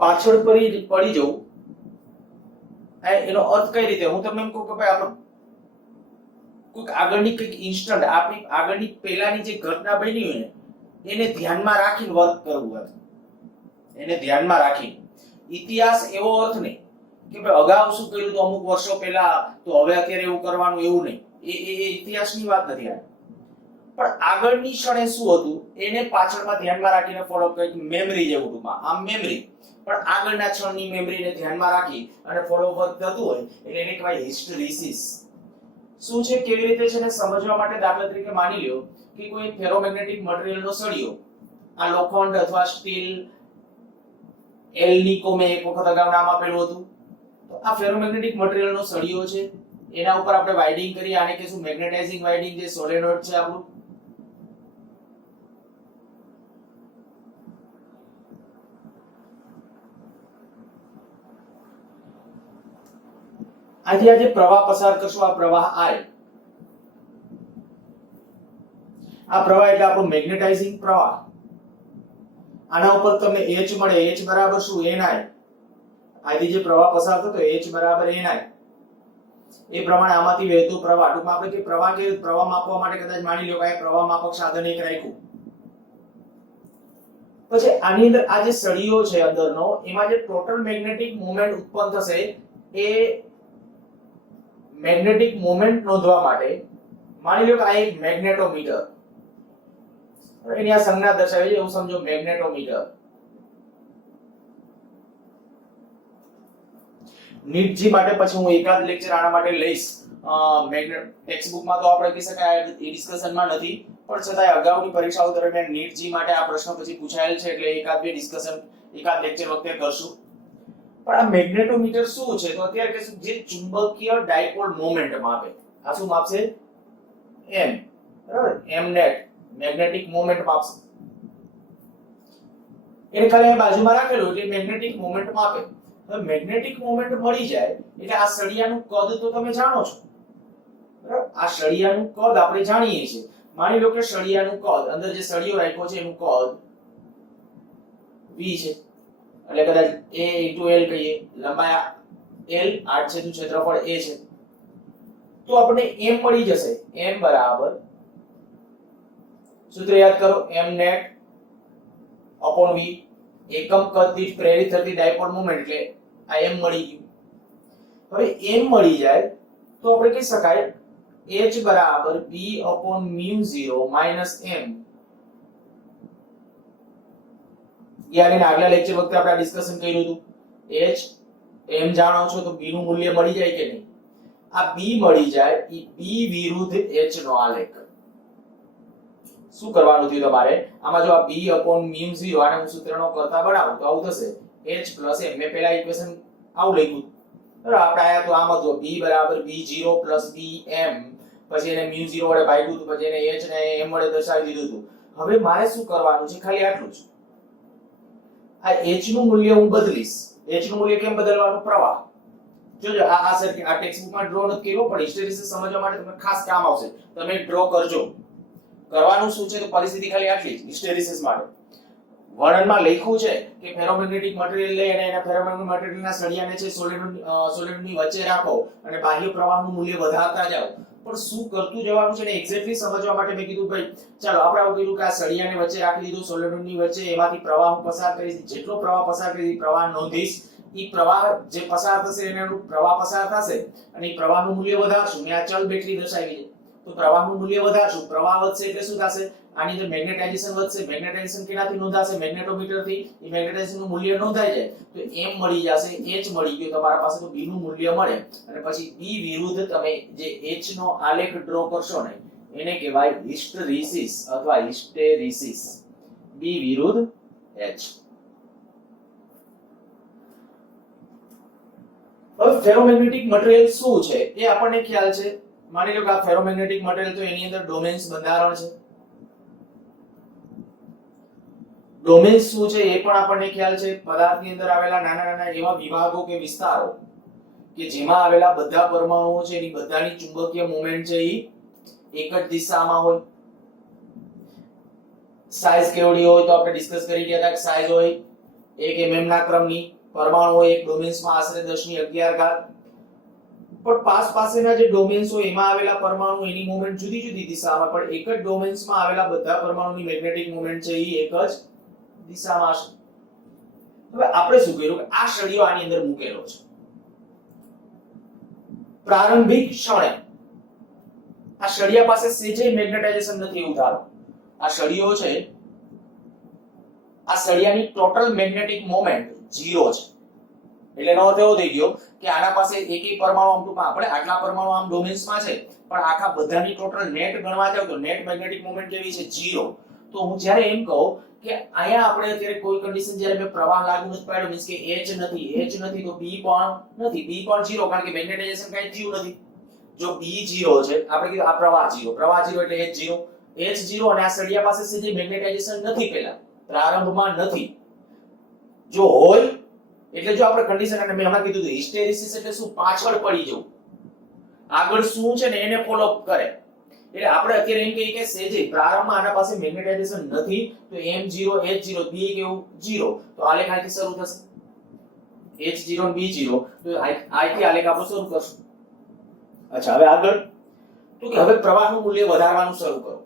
પાછળ પડી જવું. એનો અર્થ કઈ રીતે? હું તમને એમ કહું કે ભાઈ આપણે કોઈક આગળની કંઈક ઇન્સ્ટન્ટ, આપણી આગળની પહેલાની જે ઘટના બની હોય ને એને ધ્યાનમાં રાખીને વર્ક કરવું હતું, એને ધ્યાનમાં રાખીને. ઇતિહાસ એવો અર્થ નહીં કે ભાઈ અગાઉ શું કર્યું તો અમુક વર્ષો પહેલા તો હવે અત્યારે એવું કરવાનું, એવું નહીં. એ ઇતિહાસની વાત નથી આ. પણ પણ આગળની ક્ષણે શું હતું એને પાછળમાં ધ્યાનમાં રાખીને ફોલોઅપ કર્યું, મેમરી જેવું ટૂંકમાં, આમ મેમરી, પણ આગળના ક્ષણની મેમરીને ધ્યાનમાં રાખી અને ફોલોઅપ થતું હોય એટલે એને કહેવાય હિસ્ટેરિસિસ. શું છે, કેવી રીતે છે ને સમજવા માટે દાખલા તરીકે માની લ્યો કે કોઈ ફેરોમેગ્નેટિક મટીરીયલનો સળિયો, આ લોખંડ અથવા સ્ટીલ, એલનિકો મેં એક વખત અગાઉ નામ આપેલું હતું, તો આ ફેરોમેગ્નેટિક મટીરીયલનો સળિયો છે, એના ઉપર આપણે વાઇન્ડિંગ કરીએ, આને કહેશું મેગ્નેટાઇઝિંગ વાઇન્ડિંગ, જે સોલેનોઇડ છે આપણું. આથી આ જે પ્રવાહ પસાર કરશું, આ પ્રવાહ I, આ પ્રવાહ એટલે આપણો મેગ્નેટાઇઝિંગ પ્રવાહ. આના ઉપર તમને H મળે, H બરાબર શું, Ni. આથી જે પ્રવાહ પસાર થતો H બરાબર Ni, એ પ્રમાણે આમાંથી વહેતો પ્રવાહ, ટૂંકમાં આપણે કે પ્રવાહ માપવા માટે કદાચ માની લો કે આ પ્રવાહ માપક સાધન એક રાખ્યું. પછી આની અંદર આ જે સળિયો છે અંદરનો, એમાં જે ટોટલ મેગ્નેટિક મોમેન્ટ ઉત્પન્ન થશે, એ મેગ્નેટિક મોમેન્ટ નોંધવા માટે માની લો કે આ એક મેગ્નેટોમીટર, એની આ સંજ્ઞા દર્શાવે છે એવું સમજો, મેગ્નેટોમીટર. નીટજી માટે પછી હું એકાદ લેક્ચર આના માટે લઈશ. ટેક્સ્ટબુકમાં તો આપણે કહી શકાય એ ડિસ્કશનમાં નથી, પણ છતાંય અગાઉની પરીક્ષાઓ દરમિયાન નીટજી માટે આ પ્રશ્ન પછી પૂછાયેલ છે એટલે એકાદ બે ડિસ્કશન એકાદ લેક્ચર વખતે કરશું. પણ આ મેગ્નેટોમીટર શું છે, તો અત્યારે કહેશું જે ચુંબકીય ડાયપોલ મોમેન્ટ માપે. આ શું માપશે, m, બરાબર, m નેટ મેગ્નેટિક મોમેન્ટ માપશે. એને ખાલી બાજુમાં રાખેલું એટલે મેગ્નેટિક મોમેન્ટ માપે. હવે મેગ્નેટિક મોમેન્ટ મળી જાય એટલે આ સળિયાનું કદ તો તમે જાણો છો, બરાબર, આ સળિયાનું કદ આપણે જાણીએ છીએ. માની લો કે સળિયાનું કદ, અંદર જે સળિયો રાખ્યો છે એનું કદ v છે, એટલે કદાચ a * l કહીએ, લંબાઈ l, 8 છે, ક્ષેત્રફળ a છે, તો આપણે m મળી જશે. m બરાબર, સૂત્ર યાદ કરો, m નેટ અપોન v, એકમ કદ દીઠ પ્રેરિત થતી ડાયપોલ મોમેન્ટ, એટલે આ m મળી ગયું. હવે m મળી જાય તો આપણે કહી શકાય h બરાબર b અપોન μ0 માઈનસ m. યાર આગલા લેક્ચર વખતે આપણે ડિસ્કશન કર્યું હતું, h m જાણો છો તો b નું મૂલ્ય મળી જાય કે નહીં. આ b મળી જાય, એ b વિરુદ્ધ h નો આલેખ. શું કરવાનું થયું તમારે, આમાં જો આ b અપોન μ0 આને હું સૂત્રનો કરતા બનાવું તો આવું થશે, h પ્લસ m. મેં પહેલા ઇક્વેશન આવું લખ્યું, બરાબર, આપણે આયા તો આમ હતું, b બરાબર b0 પ્લસ bm, પછી એને μ0 વડે ભાગ્યું હતું, પછી એને h ને m વડે દર્શાવી દીધું હતું. હવે મારે શું કરવાનું છે, ખાલી આટલું જ. આ h નું મૂલ્ય હું બદલીશ. h નું મૂલ્ય કેમ બદલવાનું, પ્રવાહ. જોજો આ સર્કિટ આ ટેક્સ્ટબુકમાં ડ્રો નથી કર્યો, પણ હિસ્ટેરિસિસ સમજવા માટે તમને ખાસ કામ આવશે. તમે ડ્રો કરજો. કરવાનું શું છે, તો પરિસ્થિતિ ખાલી આટલી જ હિસ્ટેરિસિસ માટે. વર્ણનમાં લખ્યું છે કે ફેરોમેગ્નેટિક મટીરીયલ લઈ અને એના ફેરોમેગ્નેટિક મટીરીયલના સળિયાને છે સોલિડની વચ્ચે રાખો અને બાહ્ય પ્રવાહનું મૂલ્ય વધારતા જાઓ. પણ શું કરતું જવાનું છે ને એક્ઝેક્ટલી સમજવા માટે મેં કીધું ભાઈ ચાલો આપણે આવું કીધું કે આ સળિયાને વચ્ચે રાખી દીધું, સોલિડની વચ્ચે, એમાંથી પ્રવાહ હું પસાર કરીશ, જેટલો પ્રવાહ પસાર કરીશ પ્રવાહ નોંધીશ. ઈ પ્રવાહ જે પસાર થશે એને પ્રવાહ પસાર થશે અને ઈ પ્રવાહનું મૂલ્ય વધારશું. મેં આ ચલ બેટરી દર્શાવી છે, તો પ્રવાહનું મૂલ્ય વધારશું. પ્રવાહ વધશે એટલે શું થશે, આની અંદર મેગ્નેટાઇઝેશન વધશે. મેગ્નેટાઇઝેશન કેનાથી નોંધાશે, મેગ્નેટોમીટરથી. ઈ મેગ્નેટાઇઝેશનનું મૂલ્ય નોંધાઈ જાય તો m મળી જશે, h મળી ગયો તમારા પાસે, તો b નું મૂલ્ય મળે. અને પછી b વિરુદ્ધ તમે જે h નો આલેખ ડ્રો કરશો ને એને કહેવાય હિસ્ટેરિસિસ અથવા હિસ્ટેરિસિસ. b વિરુદ્ધ h. હવે ફેરોમેગ્નેટિક મટીરીયલ શું છે એ આપણને ખ્યાલ છે. માની લો કે આ ફેરોમેગ્નેટિક મટીરીયલ, તો એની અંદર ડોમેન્સ બંધારણ છે. ડોમેન્સ શું છે એ પણ આપણને ખ્યાલ છે. પદાર્થની અંદર આવેલા નાના નાના એવા વિભાગો કે વિસ્તારો કે જેમાં આવેલા બધા પરમાણુઓ છે એની બધાની ચુંબકીય મોમેન્ટ છે એ એક જ દિશામાં હોય. સાઈઝ કેવડી હોય તો આપણે ડિસ્કસ કરી ગયા હતા કે સાઈઝ હોય 1 mm ના ક્રમની, પરમાણુ હોય એક ડોમેન્સમાં આશરે 10^11. પણ પાસેના જે ડોમેન્સ હોય એમાં આવેલા પરમાણુ એની મોમેન્ટ જુદી જુદી દિશામાં, પણ એક જ ડોમેન્સમાં આવેલા બધા પરમાણુની મેગ્નેટિક મોમેન્ટ છે એ એક જ દિશામાં હશે. હવે આપણે શું કર્યું કે આ સળિયો આની અંદર મૂકેલો છે. પ્રારંભિક ક્ષણે આ સળિયા પાસે સેજે મેગ્નેટાઇઝેશન નથી એવું ધારો. આ સળિયો છે, આ સળિયાની ટોટલ મેગ્નેટિક મોમેન્ટ 0 છે. એટલે એનો અર્થ એવો થઈ ગયો કે આના પાસે એકેય પરમાણુ આમ ટૂંકમાં આપણે આટલા પરમાણુ આમ ડોમેન્સમાં છે, પણ આખા બધાની ટોટલ નેટ ગણવા જાવ તો નેટ મેગ્નેટિક મોમેન્ટ કેવી છે? 0. તો હું જ્યારે એમ કહું કે અહીંયા આપણે અત્યારે કોઈ કન્ડિશન જ્યારે મેં પ્રવાહ લાગુ નથી પાડ્યો, મીન્સ કે H નથી તો B પણ નથી, B પણ 0, કારણ કે મેગ્નેટાઇઝેશન કાંઈ થયું નથી. જો B 0 છે, આપણે કીધું આ પ્રવાહ 0 એટલે H 0 અને આ સળિયા પાસે છે જે મેગ્નેટાઇઝેશન નથી, પહેલા પ્રારંભમાં નથી. જો હોય એટલે જો આપણે કન્ડિશન, અને મેં હમણાં કીધું હિસ્ટેરિસિસ એટલે શું? પાછળ પડી જવું, આગળ શું છે ને એને ફોલો અપ કરે. એટલે આપણે અત્યારે એમ કહીએ કે સેજે પ્રારંભમાં આના પાસે મેગ્નેટાઇઝેશન નથી, તો M0 H0 B કેવું 0, તો આલેખ અહીંથી શરૂ થશે H0 અને B0, તો અહીંથી આલેખ આપણે શરૂ કરશું. અચ્છા, હવે આગળ તો કે હવે પ્રવાહનું મૂલ્ય વધારવાનું શરૂ કરો.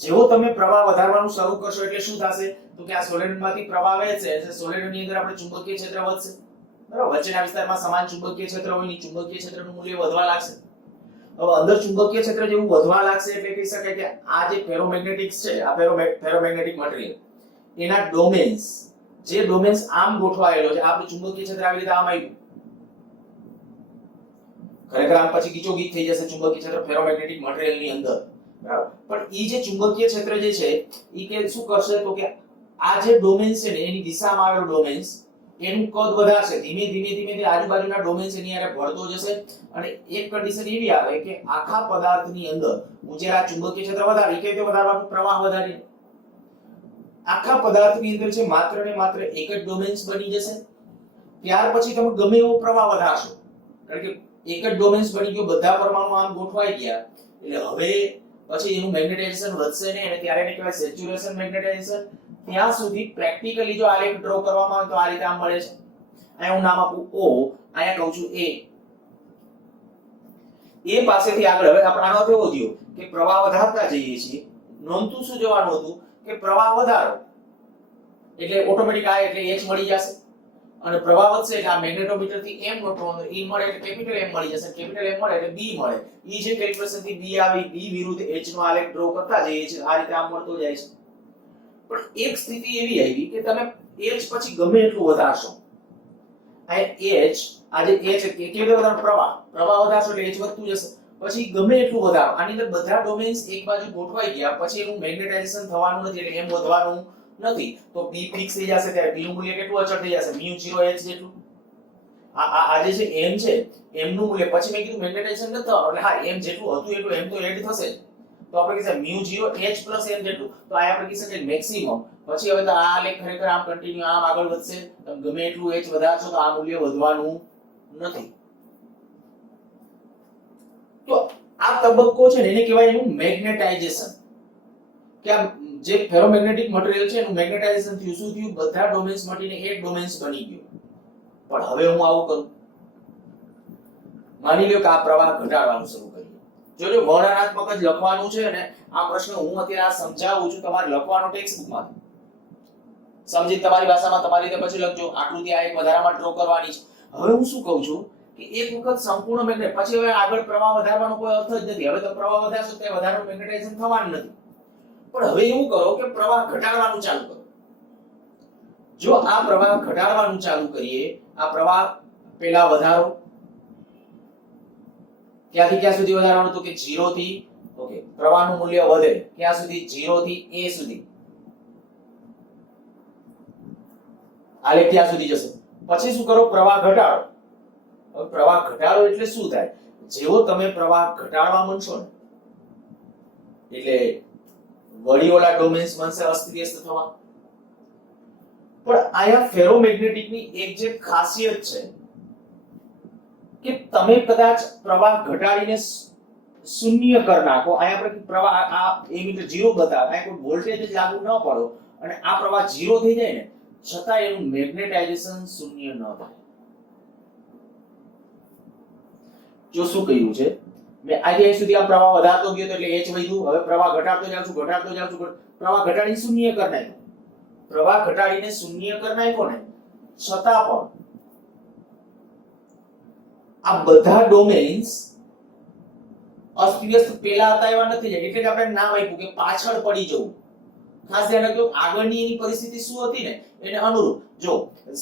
જેવો તમે પ્રવાહ વધારવાનું શરૂ કરશો એટલે શું થશે? તો કે આ સોલેનોઇડમાંથી પ્રવાહ વહેશે એટલે સોલેનોઇડની અંદર આપણે ચુંબકીય ક્ષેત્ર વધશે, બરાબર? વચ્ચેના વિસ્તારમાં સમાન ચુંબકીય ક્ષેત્ર હોય ની ચુંબકીય ક્ષેત્રનું મૂલ્ય વધવા લાગશે. હવે અંદર ચુંબકીય ક્ષેત્ર જેવું વધવા લાગશે એટલે કહી શકાય કે આ જે ફેરોમેગ્નેટિક્સ છે, આ ફેરોમેગ્નેટિક મટીરીયલ, એના ડોમેન્સ, જે ડોમેન્સ આમ ગોઠવાયેલો છે, આપણે ચુંબકીય ક્ષેત્ર આવી રીતે આમ આવ્યું, ખરેખર આમ પછી ગીચોગીચ થઈ જશે ચુંબકીય ક્ષેત્ર ફેરોમેગ્નેટિક મટીરીયલની અંદર, બરાબર? પણ ઈ જે ચુંબકીય ક્ષેત્ર જે છે ઈ કે શું કરશે? તો કે આ જે ડોમેન્સ છે ને એની દિશામાં આવેલો ડોમેન્સ એનું કદ વધારશે, ધીમે ધીમે આજુબાજુના ડોમેન્સ એની આરે ભળતો જશે. અને એક કન્ડિશન એવી આવે કે આખા પદાર્થની અંદર હું જ્યારે આ ચુંબકીય ક્ષેત્ર વધારી, કે રીતે વધારવાનું? પ્રવાહ વધારી. આખા પદાર્થની અંદર છે માત્ર ને માત્ર એક જ ડોમેન્સ બની જશે. ત્યાર પછી તમે ગમે એવો પ્રવાહ વધારશો, કારણ કે એક જ ડોમેન્સ બની ગયો, બધા પરમાણુ આમ ગોઠવાઈ ગયા, એટલે હવે પછી એનું મેગ્નેટાઇઝેશન વધશે ને, અને ત્યારે એને કહેવાય સેચ્યુરેશન મેગ્નેટાઇઝેશન. ત્યાં સુધી પ્રેક્ટિકલી જો આલેખ ડ્રો કરવામાં આવે તો આ રીતે આમ મળે છે. અહીંયા હું નામ આપું O, અહીંયા કહું છું A. એ પાસેથી આગળ હવે આપણે આનો અર્થ એવો થયો કે પ્રવાહ વધારતા જઈએ છીએ. નોંધતું શું જવાનું હતું કે પ્રવાહ વધારો એટલે ઓટોમેટિક આ એટલે H મળી જશે, અને પ્રવાહ વધશે એટલે આ મેગ્નેટોમીટર થી M નોટોન E મળે એટલે કેપિટલ M મળી જશે, કેપિટલ M મળે એટલે B મળે. E જે કેલિબ્રેશન થી B આવી, B વિરુદ્ધ H નો આલેખ ડ્રો કરતા જઈએ છીએ, આ રીતે આમ મળતો જાય છે. પણ એક સ્થિતિ એવી આવી કે તમે H પછી ગમે એટલું વધારશો, આ H આજે H કેવી રીતે વધારો? પ્રવાહ વધારશો એટલે H વધતું જશે. પછી ગમે એટલું વધારો, આની અંદર બધા ડોમેન્સ એક બાજુ ગોઠવાઈ ગયા, પછી એનું મેગ્નેટાઇઝેશન થવાનું નથી એટલે M વધવાનું નથી, તો B ફિક્સ થઈ જશે. ત્યારે B નું મૂલ્ય કેટલું અચળ થઈ જશે? μ0h જેટલું. આ જે છે M છે, M નું મૂલ્ય પછી મેં કીધું મેગ્નેટાઇઝેશન નથી થવાનું, એટલે હા M જેટલું હતું એટલું M તો એડ થશે જ. તો આપણે કહીએ μ0h + M જેટલું, તો આ આપણે કહી શકીએ મેક્સિમમ. પછી હવે તો આ આલેખ ખરેખર આમ કન્ટિન્યુ આમ આગળ વધશે, તમે ગમે એટલું h વધારશો તો આ મૂલ્ય વધવાનું નથી. તો આ તબક્કો છે ને એને કહેવાય એનું મેગ્નેટાઇઝેશન, કે આ જે ફેરોમેગ્નેટિક મટીરીયલ છે એનું મેગ્નેટાઇઝેશન થયું. શું થયું? બધા ડોમેન્સ મળીને એક ડોમેન્સ બની ગયો. પણ હવે હું આવું કરું, માની લ્યો કે આ પ્રવાહ ઘટાડવાનું શરૂ કર્યું. જોજો વર્ણનાત્મક જ લખવાનું છે, અને આ પ્રશ્ન હું અત્યારે આ સમજાવું છું, તમારે લખવાનો ટેક્સ્ટ બુકમાં સમજી તમારી ભાષામાં તમારી રીતે પછી લખજો. આકૃતિ આ એક વધારામાં ડ્રો કરવાની છે. હવે હું શું કહું છું કે એક વખત સંપૂર્ણ મેગ્નેટ, પછી હવે આગળ પ્રવાહ વધારવાનો કોઈ અર્થ જ નથી. હવે તો પ્રવાહ વધારશો તો વધારાનું મેગ્નેટાઇઝેશન થવાનું નથી. પણ હવે એવું કરો કે પ્રવાહ ઘટાડવાનું ચાલુ કરો. જો આ પ્રવાહ ઘટાડવાનું ચાલુ કરીએ, આ પ્રવાહ પેલા વધારો, ક્યાંથી ક્યાં સુધી વધારવાનું? તો કે 0 થી, ઓકે, પ્રવાહનું મૂલ્ય વધે ક્યાં સુધી? 0 થી A સુધી. આલેખ ત્યાં સુધી જશે. પછી શું કરો? પ્રવાહ ઘટાડો. હવે પ્રવાહ ઘટાડો એટલે શું થાય? જેવો તમે પ્રવાહ ઘટાડવા માંડશો ને એટલે વળી ઓલા ડોમેન્સ બનશે અસ્તવ્યસ્ત થવા. પણ આયા ફેરોમેગ્નેટિકની એક જે ખાસિયત છે કે તમે કદાચ પ્રવાહ ઘટાડીને શૂન્ય કરી નાખો, અહીંયા આપણે પ્રવાહ આ એમીટર 0 બતાવે, અહીંયા કોઈ વોલ્ટેજ જ લાગુ ન પડો અને આ પ્રવાહ 0 થઈ જાય ને, છતાં એનું મેગ્નેટાઇઝેશન શૂન્ય ન થાય. જો શું કહ્યું છે મેં, અહીં સુધી આ પ્રવાહ વધારતો ગયો એટલે h વધ્યું, હવે પ્રવાહ ઘટાડતો જાઉં છું, પ્રવાહ ઘટાડીને શૂન્ય કરી નાખ્યો. પ્રવાહ ઘટાડીને શૂન્ય કરી નાખ્યો ને, છતાં પણ આ બધા ડોમેન્સ અસ્તવ્યસ્ત પેલા હતા એવા નથી જાય, એટલે જ આપણે નામ આપ્યું કે પાછળ પડી જવું. ખાસ ધ્યાન રાખજો આગળની એની પરિસ્થિતિ શું હતી ને એને અનુરૂપ. જો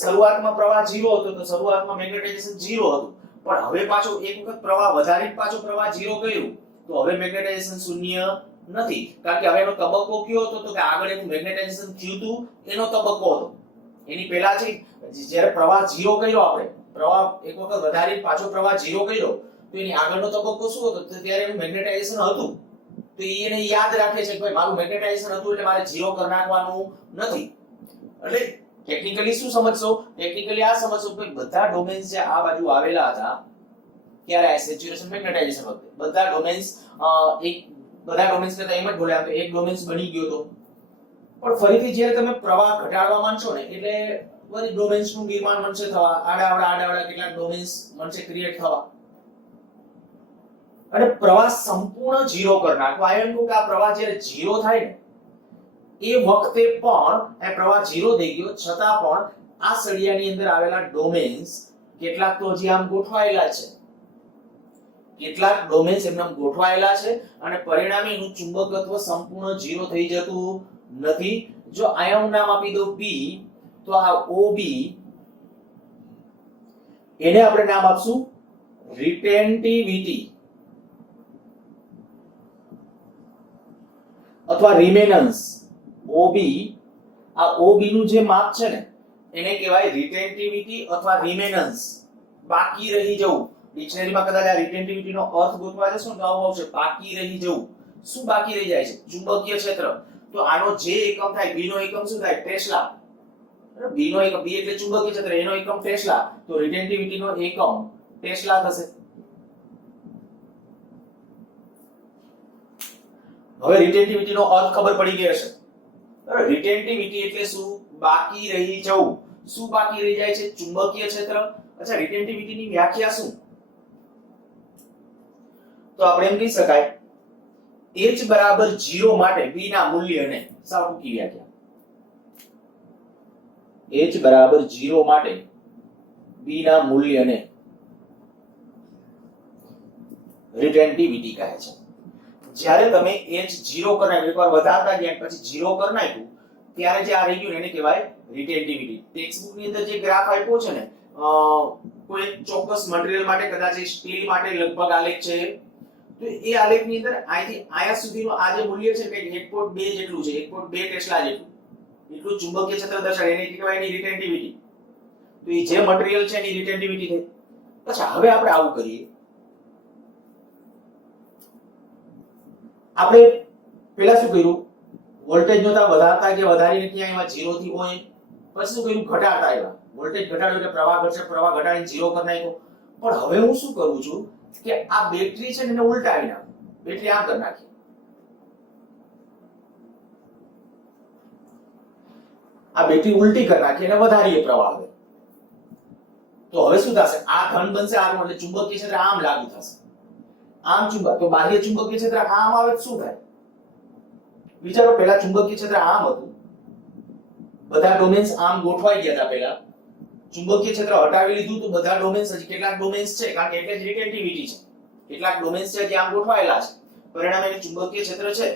શરૂઆતમાં પ્રવાહ 0 હતો તો શરૂઆતમાં મેગ્નેટાઇઝેશન 0 હતું, પણ હવે પાછો એક વખત પ્રવાહ વધારીને પાછો પ્રવાહ 0 કર્યું તો હવે મેગ્નેટાઇઝેશન શૂન્ય નથી, કારણ કે હવે એનો તબક્કો કયો હતો? તો કે આગળ એનું મેગ્નેટાઇઝેશન થયું હતું એનો તબક્કો હતો. એની પહેલા છે જ્યારે પ્રવાહ 0 કર્યો, આપણે પ્રવાહ એક વખત વધારીને પાછો પ્રવાહ 0 કર્યો તો એની આગળનો તબક્કો શું હતો? તો ત્યારે એનું મેગ્નેટાઇઝેશન હતું. તો એને યાદ રાખે છે કે ભાઈ મારું મેગ્નેટાઇઝેશન હતું એટલે મારે 0 કરી નાખવાનું નથી. એટલે ટેકનિકલી શું સમજશો? ટેકનિકલી આ સમજશો કે બધા ડોમેન્સ જે આ બાજુ આવેલા હતા ક્યારે આ સેચ્યુરેશન મેગ્નેટાઇઝેશન વખતે બધા ડોમેન્સ કરતા એમ જ બોલ્યા તો એક ડોમેન્સ બની ગયો તો, પણ ફરીથી જ્યારે તમે પ્રવાહ ઘટાડવા માંડશો ને એટલે વળી ડોમેન્સ નું નિર્માણ મનશે થવા, આડાવડા કેટલાક ડોમેન્સ મનશે ક્રિએટ થવા અને પ્રવાહ સંપૂર્ણ 0 કરી નાખો. આયન નું કે આ પ્રવાહ જ્યારે 0 થાય ને એ વખતે પણ આ પ્રવાહ 0 થઈ ગયો છતાં પણ આ સળિયાની અંદર આવેલા ડોમેન્સ કેટલાક તો હજી આમ ગોઠવાયેલા છે, કેટલાક ડોમેન્સ એમનામ ગોઠવાયેલા છે અને પરિણામે એનું ચુંબકત્વ સંપૂર્ણ 0 થઈ જતું નથી. જો આયન નામ આપી દઉં P તો આ OB એને આપણે નામ આપશું રિટેન્ટિવિટી અથવા રિમેનન્સ. OB આ OB નું જે માપ છે ને એને કહેવાય રિટેન્ટિવિટી અથવા રિમેનન્સ, બાકી રહી જવું. ડિક્શનરીમાં કદાચ આ રિટેન્ટિવિટી નો અર્થ ગોતવા જશો તો આવું આવશે બાકી રહી જવું. શું બાકી રહી જાય છે? ચુંબકીય ક્ષેત્ર. તો આનો જે એકમ થાય B નો એકમ શું થાય? ટેસ્લા. B નો એકમ B એટલે ચુંબકીય ક્ષેત્ર, એનો એકમ ટેસ્લા, તો રિટેન્ટિવિટી નો એકમ ટેસ્લા થશે. હવે રિટેન્ટિવિટી નો અર્થ ખબર પડી ગયો હશે. રિટેન્ટિવિટી એટલે શું? બાકી રહી જવું. શું બાકી રહી જાય છે? ચુંબકીય ક્ષેત્ર. અચ્છા, રિટેન્ટિવિટી ની વ્યાખ્યા શું? તો આપણે એમ કહી શકાય H બરાબર 0 માટે B ના મૂલ્યને, સાવ ટૂંકી વ્યાખ્યા, H બરાબર 0 માટે B ના મૂલ્યને રિટેન્ટિવિટી કહે છે. જ્યારે તમે H 0 કરી નાખ્યું, એકવાર વધારતા ગયા પછી 0 કરી નાખ્યું ત્યારે જે આ રહી ગયું એને કહેવાય રિટેન્ટિવિટી. ટેક્સ્ટબુક ની અંદર જે ગ્રાફ આપ્યો છે ને કોઈ ચોક્કસ મટીરીયલ માટે, કદાચ સ્ટીલ માટે લગભગ આલેખ છે, તો એ આલેખની અંદર અહીંથી આયા સુધીનું આ જે મૂલ્ય છે કે 1.2 જેટલું છે, 1.2 ટેસ્લા જેટલું, એટલું ચુંબકીય ક્ષેત્ર દર્શાવે, એને કહેવાય એની રિટેન્ટિવિટી. તો એ જે મટીરીયલ છે એની રિટેન્ટિવિટી થઈ. અચ્છા, હવે આપણે આવું કરીએ, આપણે પહેલા શું કર્યું? વોલ્ટેજ નોતા વધારતા કે વધારીને ત્યાં એમાં 0 થી OM, પછી શું કર્યું? ઘટાડતા આવ્યા. વોલ્ટેજ ઘટાડ્યો એટલે પ્રવાહ ઘટશે, પ્રવાહ ઘટાડીને 0 કરી નાખ્યો. પણ હવે હું શું કરું છું કે આ બેટરી છે ને એને ઉલટાવી નાખું. બેટરી આમ કરી નાખી, આ બેટરી ઉલટી કરી નાખી અને વધારીએ પ્રવાહ. હવે તો હવે શું થશે? આ ઘન બનશે, આ એટલે ચુંબકીય ક્ષેત્ર આમ લાગુ થશે, આમ ચુંબક. તો બાહ્ય ચુંબકીય ક્ષેત્ર આમ આવે તો શું થાય? વિચારો, પહેલા ચુંબકીય ક્ષેત્ર આમ હતું, બધા ડોમેન્સ આમ ગોઠવાઈ ગયા હતા. પહેલા ચુંબકીય ક્ષેત્ર હટાવી લીધું તો બધા ડોમેન્સ, હજી કેટલાક ડોમેન્સ છે, કારણ કે એટલે જ રિટેન્ટિવિટી છે, કેટલાક ડોમેન્સ છે જે આમ ગોઠવાયેલા છે, પરિણામે એ ચુંબકીય ક્ષેત્ર છે.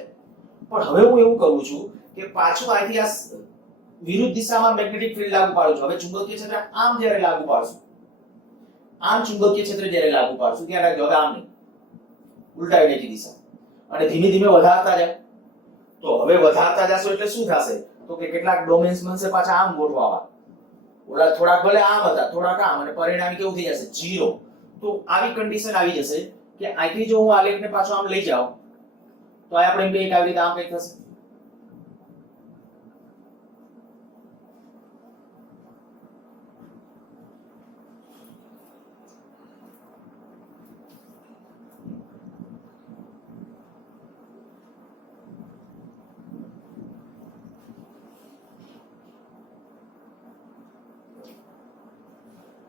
પણ હવે હું એવું કરું છું કે પાછું અહીંથી આ વિરુદ્ધ દિશામાં મેગ્નેટિક ફિલ્ડ લાગુ પાડું છું. હવે ચુંબકીય ક્ષેત્ર આમ જ્યારે લાગુ પાડશું, આમ ચુંબકીય ક્ષેત્ર જ્યારે લાગુ પાડશું, ત્યાં રાખજો, હવે આમ નહીં, ઉલટાવી નાખી દિશા અને ધીમે ધીમે વધારતા જાવ. તો હવે વધારતા જશો એટલે શું થશે? તો કે કેટલાક ડોમેન્સ બનશે પાછા આમ ગોઠવાવા, ઓલા થોડાક ભલે આમ હતા, થોડાક આમ, અને પરિણામે કેવું થઈ જશે? 0. તો આવી કન્ડિશન આવી જશે કે અહીંથી જો હું આલેખને પાછો આમ લઈ જાઉં તો આ આપણે એમ કહીએ કે આવી રીતે આમ કંઈક થશે.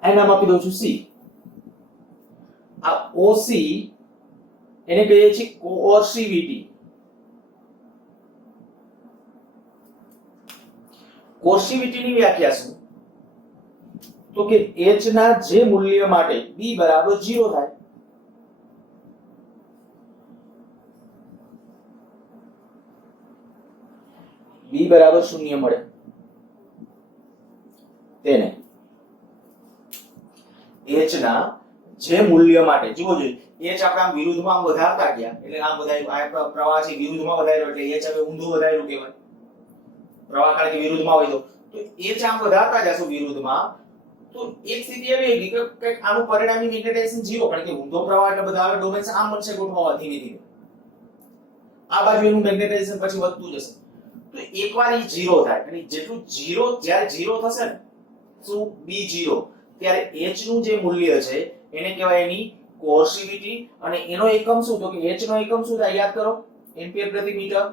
આ નામ આપી દઉં છું C. આ OC એને કહીએ છીએ કોર્સિવિટી. કોર્સિવિટીની વ્યાખ્યા શું? તો કે H ના જે મૂલ્ય માટે B બરાબર 0 થાય, બરાબર 0 મળે. તેને h ના જે મૂલ્ય માટે જુઓ જોઈએ h આપણે આમ વિરુદ્ધમાં વધારતા ગયા એટલે આમ વધાર્યું આ પ્રવાહ છે વિરુદ્ધમાં વધાર્યો એટલે h હવે ઊંધું વધાર્યું કહેવાય. પ્રવાહ કારણ કે વિરુદ્ધમાં હોય તો h આમ વધારતા જશો વિરુદ્ધમાં તો એક સ્થિતિ એવી આવી કે આનું પરિણામી મેગ્નેટાઇઝેશન 0 કારણ કે ઊંધો પ્રવાહ એટલે બધા હવે ડોમેન્સ આમ બનશે ગોઠવવા ધીમે ધીમે આ બાજુ એનું મેગ્નેટાઇઝેશન પછી વધતું જશે. તો એકવાર એ 0 થાય અને જેટલું 0 જ્યારે 0 થશે ને શું b0 ત્યારે h નું જે મૂલ્ય છે એને કહેવાય એની કોર્સિવિટી અને એનો એકમ શું તો કે h નો એકમ શું થાય યાદ કરો એમ્પિયર પ્રતિ મીટર.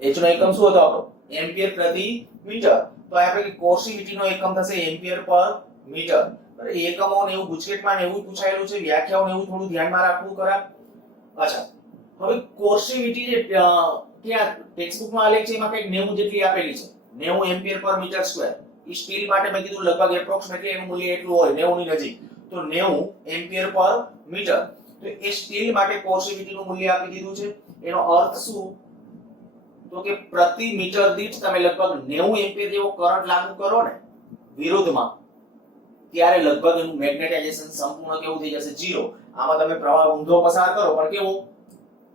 h નો એકમ શું હતો આપણો એમ્પિયર પ્રતિ મીટર. તો આપણે કોર્સિવિટી નો એકમ થશે એમ્પિયર પર મીટર. બરાબર એકમો ને એવું ગુજકેટમાં ને એવું પૂછાયેલું છે વ્યાખ્યાઓ ને એવું થોડું ધ્યાનમાં રાખવું કરા. અચ્છા હવે કોર્સિવિટી જે ક્યાં ટેક્સ્ટબુકમાં આલેખ છે એમાં કંઈક 90 જેટલી આપેલી છે 90 એમ્પિયર પર મીટર સ્ક્વેર. ઈ સ્ટીલ માટે મેં કીધું લગભગ એપ્રોક્સિમેટલી એનું મૂલ્ય એટલું હોય 90 ની નજીક. તો 90 એમ્પિયર પર મીટર. તો એ સ્ટીલ માટે કોર્સિવિટી નું મૂલ્ય આપી દીધું છે. એનો અર્થ શું તો કે પ્રતિ મીટર દીઠ તમે લગભગ 90 એમ્પિયર જેવો કરંટ લાગુ કરો ને વિરુદ્ધમાં ત્યારે લગભગ એનું મેગ્નેટાઇઝેશન સંપૂર્ણ કેવું થઈ જશે 0. આમાં તમે પ્રવાહ ઊંધો પસાર કરો પણ કેવો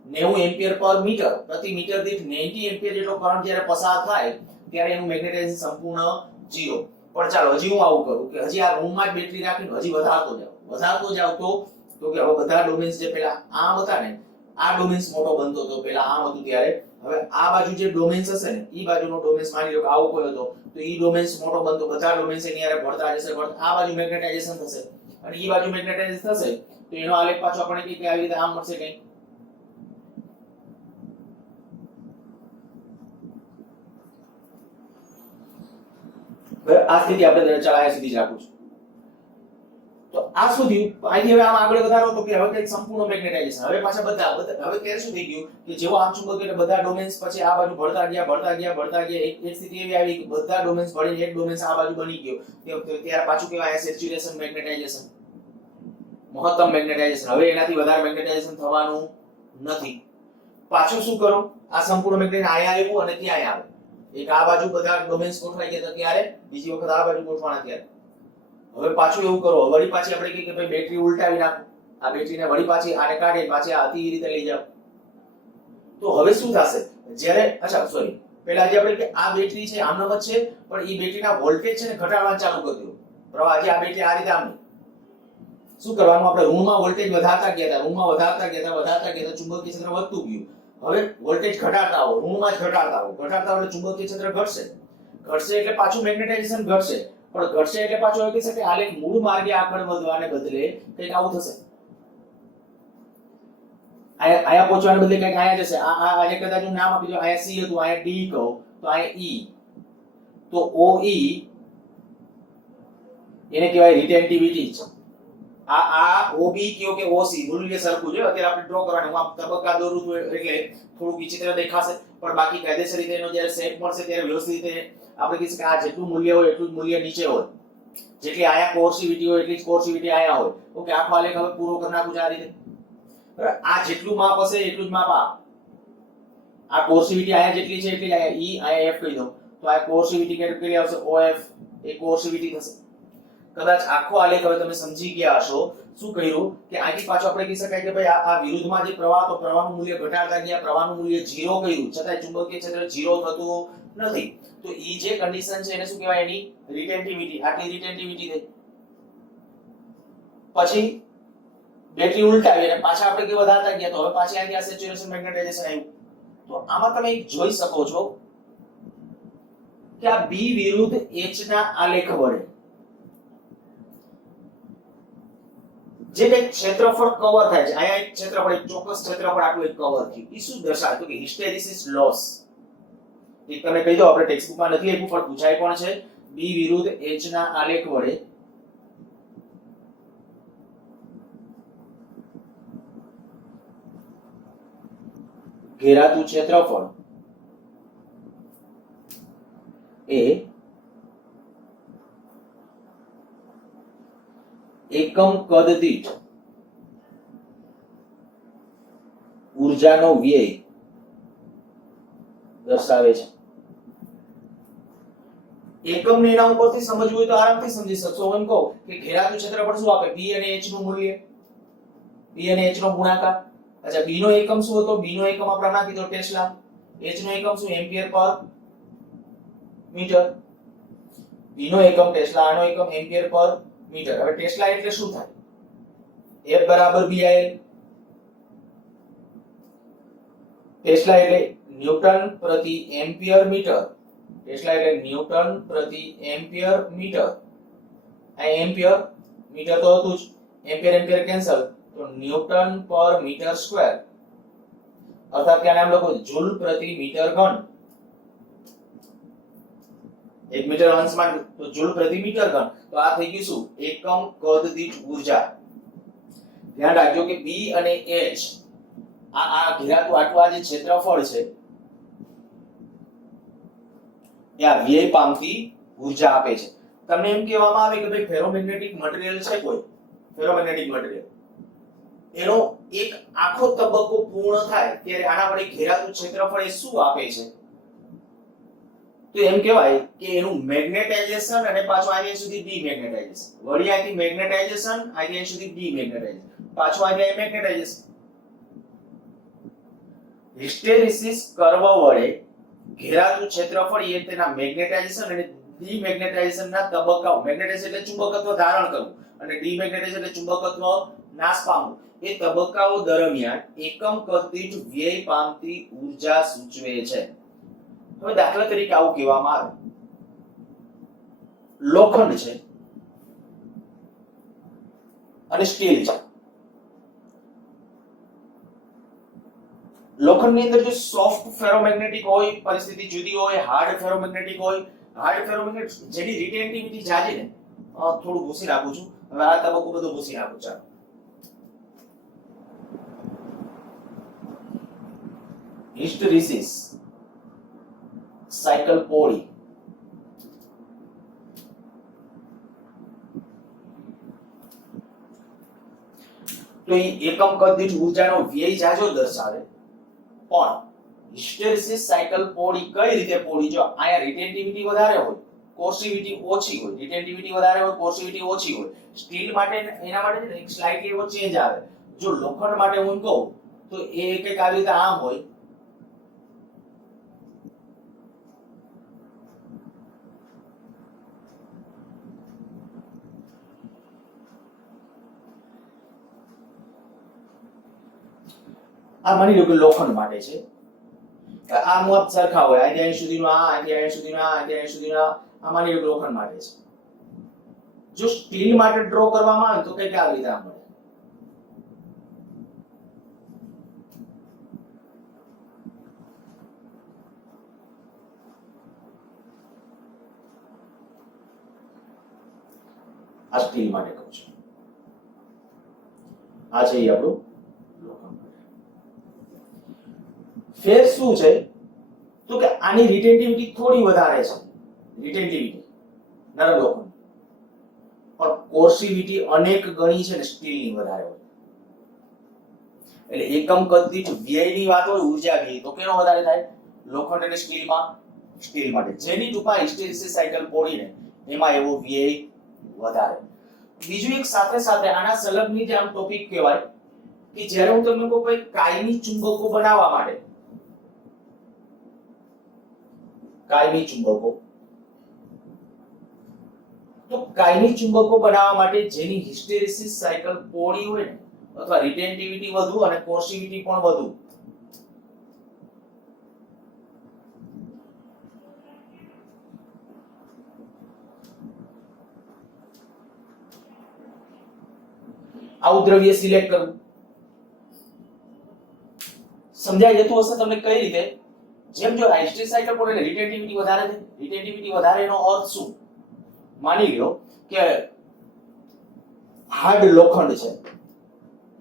90 એમ્પિયર પર મીટર પ્રતિ મીટર દીઠ 90 એમ્પિયર જેટલો કરંટ જ્યારે પસાર થાય ત્યારે એનું મેગ્નેટાઇઝેશન સંપૂર્ણ 0. પણ ચાલો હજી હું આવું કરું કે હજી આ રૂમમાં જ બેટરી રાખીને હજી વધારતો જાવ તો કે હવે બધા ડોમેન્સ જે પેલા આમ હતા ને આ ડોમેન્સ મોટો બનતો હતો પેલા આમ હતું ત્યારે હવે આ બાજુ જે ડોમેન્સ હશે ને ઈ બાજુનો ડોમેન્સ માની લો કે આવો કોઈ હતો તો ઈ ડોમેન્સ મોટો બનતો બધા ડોમેન્સ એની હારે ભળતા જશે આ બાજુ મેગ્નેટાઇઝેશન થશે અને ઈ બાજુ મેગ્નેટાઇઝેશન થશે તો એનો આલેખ પાછો આપણે કે આવી રીતે આમ મળશે કઈ. આ સ્થિતિ આપણે ચલાયા સુધી રાખું છું. તો આ સુધી અહીંથી હવે આમ આગળ વધારો તો કે હવે કઈ સંપૂર્ણ મેગ્નેટાઇઝેશન હવે પાછા બધા હવે ક્યારે શું થઈ ગયું કે જેવો આમ ચુંબક એટલે બધા ડોમેન્સ પછી આ બાજુ ભળતા ગયા એક સ્થિતિ એવી આવી કે બધા ડોમેન્સ ભળીને એક ડોમેન્સ આ બાજુ બની ગયો ત્યારે પાછું કેવાય સેચ્યુરેશન મેગ્નેટાઇઝેશન મહત્તમ મેગ્નેટાઇઝેશન. હવે એનાથી વધારે મેગ્નેટાઇઝેશન થવાનું નથી. પાછું શું કરો આ સંપૂર્ણ મેગ્નેટાઇઝેશન આયા આવ્યું અને ત્યાં આવે એક આ બાજુ બધા ડોમેન્સ ગોઠવાઈ ગયા ત્યારે બીજી વખત આ બાજુ ગોઠવાના ત્યારે હવે પાછું એવું કરો વળી પાછી આપણે કે ભાઈ બેટરી ઉલટાવી નાખો આ બેટરીને વળી પાછી આને કાઢી પાછી આ હતી રીતે લઈ જાવ તો હવે શું થશે જ્યારે અચ્છા સોરી પહેલા જે આપણે કે આ બેટરી છે આમ નમત છે પણ ઈ બેટરીના વોલ્ટેજ છે ને ઘટાડવાનું ચાલુ કરી દો પ્રવાહ જે આ બેટરી આ રીતે આમ શું કરવાનું આપણે રૂમમાં વોલ્ટેજ વધારતા ગયા હતા ચુંબકીય ક્ષેત્ર વધતું ગયું. હવે વોલ્ટેજ ઘટાડતા આવો રૂમમાં જ ઘટાડતા આવો એટલે ચુંબકીય ક્ષેત્ર ઘટશે એટલે પાછું મેગ્નેટાઇઝેશન ઘટશે પણ ઘટશે એટલે પાછો એવું કહી શકે આલેખ મૂળ માર્ગે આગળ વધવાને બદલે કંઈક આવું થશે આયા પહોંચવાને બદલે કંઈક આયા જશે આ કદાચ નામ આપી દો આયા સી હતું આયા ડી કહો તો આયા ઈ તો OE એને કહેવાય રિટેન્ટિવિટી છે. આ OB કયો કે OC મૂલ્ય સરખું છે અત્યારે આપણે ડ્રો કરવાનું હું આ તબક્કા દોરું છું એટલે થોડું વિચિત્ર દેખાશે પણ બાકી કાયદેસર રીતે એનો જ્યારે સેટ મળશે ત્યારે વ્યવસ્થિત રીતે આપણે કહીશું કે આ જેટલું મૂલ્ય હોય એટલું જ મૂલ્ય નીચે હોય જેટલી આયા કોર્સિવિટી હોય એટલી જ કોર્સિવિટી આયા હોય. ઓકે આખો આલેખ હવે પૂરો કરી નાખું છું આ રીતે બરાબર આ જેટલું માપ હશે એટલું જ માપ આ કોર્સિવિટી આયા જેટલી છે એટલી આયા E આયા F કહી દો તો આ કોર્સિવિટી કેટલી આવશે OF એ કોર્સિવિટી થશે. કદાચ આખો આલેખ હવે તમે સમજી ગયા હશો શું કહ્યું કે આથી પાછો આપણે કહી શકાય કે ભાઈ આ વિરુદ્ધમાં જે પ્રવાહ તો પ્રવાહનું મૂલ્ય ઘટાડતા ગયા પ્રવાહનું મૂલ્ય 0 કહ્યું છતાંય ચુંબકીય ક્ષેત્ર 0 થતું નથી. તો ઈ જે કન્ડિશન છે એને શું કહેવાય એની રિટેન્ટિવિટી આટલી રિટેન્ટિવિટી થઈ પછી બેટરી ઉલટાવી અને પાછા આપણે કે વધારતા ગયા તો હવે પાછી આવી આ સેચ્યુરેશન મેગ્નેટાઇઝેશન આવ્યું. તો આમાં તમે જોઈ શકો છો કે આ B વિરુદ્ધ H ના આલેખ વડે જે કંઈક ક્ષેત્રફળ કવર થાય છે અહીંયા એક ક્ષેત્રફળ એક ચોક્કસ ક્ષેત્રફળ આટલું એક કવર થયું એ શું દર્શાવે તો કે હિસ્ટેરિસિસ લોસ એક તમે કહી દો આપણે ટેક્સ્ટ બુકમાં નથી આપ્યું પણ પૂછાય પણ છે B વિરુદ્ધ H ના આલેખ વડે ઘેરાતું ક્ષેત્રફળ એ એકમ કદ દીઠ ઊર્જાનો વ્યય દર્શાવે છે. એકમને એના ઉપરથી સમજવું હોય તો આરામથી સમજી શકશો. હું એમ કહું કે ઘેરાતું ક્ષેત્રફળ શું આપે? b અને h નું મૂલ્ય, b અને h નો ગુણાકાર. અચ્છા, b નો એકમ શું હતો? b નો એકમ આપણે નાખી દો ટેસ્લા. h નો એકમ શું? એમ્પિયર પર મીટર. b નો એકમ ટેસ્લા, આનો એકમ એમ્પિયર પર મીટર. હવે ટેસ્લા એટલે શું થાય? F બરાબર BIL. ટેસ્લા એટલે ન્યૂટન પ્રતિ એમ્પિયર મીટર. ટેસ્લા એટલે ન્યૂટન પ્રતિ એમ્પિયર મીટર. આ એમ્પિયર, મીટર તો હતું જ, એમ્પિયર એમ્પિયર કેન્સલ, તો ન્યૂટન પર મીટર સ્ક્વેર, અર્થાત કે નામ લખો જૂલ પ્રતિ મીટર ઘન. 1 મીટર અંશમાં તો જૂલ પ્રતિ મીટર ઘન. તો આ થઈ ગયું શું? એકમ કદ દીઠ ઊર્જા. ધ્યાન રાખજો કે B અને H આ ઘેરાતું આટલું આ જે ક્ષેત્રફળ છે એ આ વ્યય પામતી ઊર્જા આપે છે. તમને એમ કહેવામાં આવે કે ભાઈ ફેરોમેગ્નેટિક મટીરીયલ છે કોઈ, ફેરોમેગ્નેટિક મટીરીયલ, એનો એક આખો તબક્કો પૂર્ણ થાય ત્યારે આના વડે ઘેરાતું ક્ષેત્રફળ એ શું આપે છે? તો એમ કહેવાય કે એનું મેગ્નેટાઇઝેશન અને પાછું અહીંયા સુધી ડીમેગ્નેટાઇઝેશન. વળી અહીંથી મેગ્નેટાઇઝેશન, અહીંયા સુધી ડીમેગ્નેટાઇઝેશન, પાછું અહીંયા મેગ્નેટાઇઝેશન. હિસ્ટેરિસિસ કર્વ વડે ઘેરાતું ક્ષેત્રફળ એ તેના મેગ્નેટાઇઝેશન અને ડીમેગ્નેટાઇઝેશન ના તબક્કાઓ, મેગ્નેટાઇઝેશન એટલે ચુંબકત્વ ધારણ કરવું અને ડીમેગ્નેટાઇઝેશન એટલે ચુંબકત્વ નાશ પામવું, એ તબક્કાઓ દરમિયાન એકમ કદ દીઠ વ્યય પામતી ઊર્જા સૂચવે છે. હવે દાખલા તરીકે આવું કહેવામાં આવે, લોખંડ છે અને સ્ટીલ છે. લોખંડની અંદર જો સોફ્ટ ફેરોમેગ્નેટિક હોય, પરિસ્થિતિ જુદી હોય, હાર્ડ ફેરોમેગ્નેટિક હોય. હાર્ડ ફેરોમેગ્નેટિક જેની રિટેન્ટિવિટી જાજી ને, થોડું ભૂસી નાખું છું. હવે આ તબક્કો બધો ભૂસી નાખું. ચાલો, હિસ્ટેરિસિસ સાયકલ પોળી. તો એ એકમ કદ દીઠ ઊર્જાનો વ્યય જાજો દર્શાવે, પણ હિસ્ટેરિસિસ સાયકલ પોળી કઈ રીતે પોળી? જો આયા રિટેન્ટિવિટી વધારે હોય, કોર્સિવિટી ઓછી હોય. રિટેન્ટિવિટી વધારે હોય, કોર્સિવિટી ઓછી હોય. સ્ટીલ માટે એના માટે એક સ્લાઇટલી એવો ચેન્જ આવે. જો લોખંડ માટે હું કહું તો એ કંઈક આવી રીતે આમ હોય, આ માની લો કે લોખંડ માટે છે. આ માપ સરખા હોય, અહીં સુધીનો આ, અહીં સુધીનો આ, અહીં સુધીનો આ માની લો કે લોખંડ માટે છે. જો સ્ટીલ માટે ડ્રો કરવામાં આવે તો કંઈક આવી રીતે આમ મળે. આ સ્ટીલ માટે કહું છું. આ છે આપણું લોખંડ. ફેર શું છે? તો કે આની રિટેન્ટિવિટી થોડી વધારે છે, રિટેન્ટિવિટી નરમ લોખંડ, પણ કોર્સિવિટી અનેક ગણી છે ને સ્ટીલની વધારે હોય. એટલે એકમ કદ દીઠ વ્યયની વાત હોય, ઊર્જા વ્યય, તો કેનો વધારે થાય? લોખંડ અને સ્ટીલમાં, સ્ટીલ માટે. જેની ટૂંકમાં હિસ્ટેરિસિસ સાયકલ પોળી ને એમાં એવો વ્યય વધારે. બીજું એક સાથે સાથે આના સંલગ્નની જે આમ ટોપિક કહેવાય કે જ્યારે હું તમને કહું ભાઈ કાયમી ચુંબકો બનાવવા માટે, કાયમી ચુંબકો, તો કાયમી ચુંબકો બનાવવા માટે જેની હિસ્ટેરિસિસ સાયકલ પોળી હોય ને, અથવા રિટેન્ટિવિટી વધુ અને કોર્સિવિટી પણ વધુ, આવું દ્રવ્ય સિલેક્ટ કરવું. સમજાઈ જતું હશે તમને કઈ રીતે? જેમ જો હિસ્ટેરિસિસ સાયકલ પોળી એટલે રિટેન્ટિવિટી વધારે છે. રિટેન્ટિવિટી વધારે એનો અર્થ શું? માની લો કે હાર્ડ લોખંડ છે,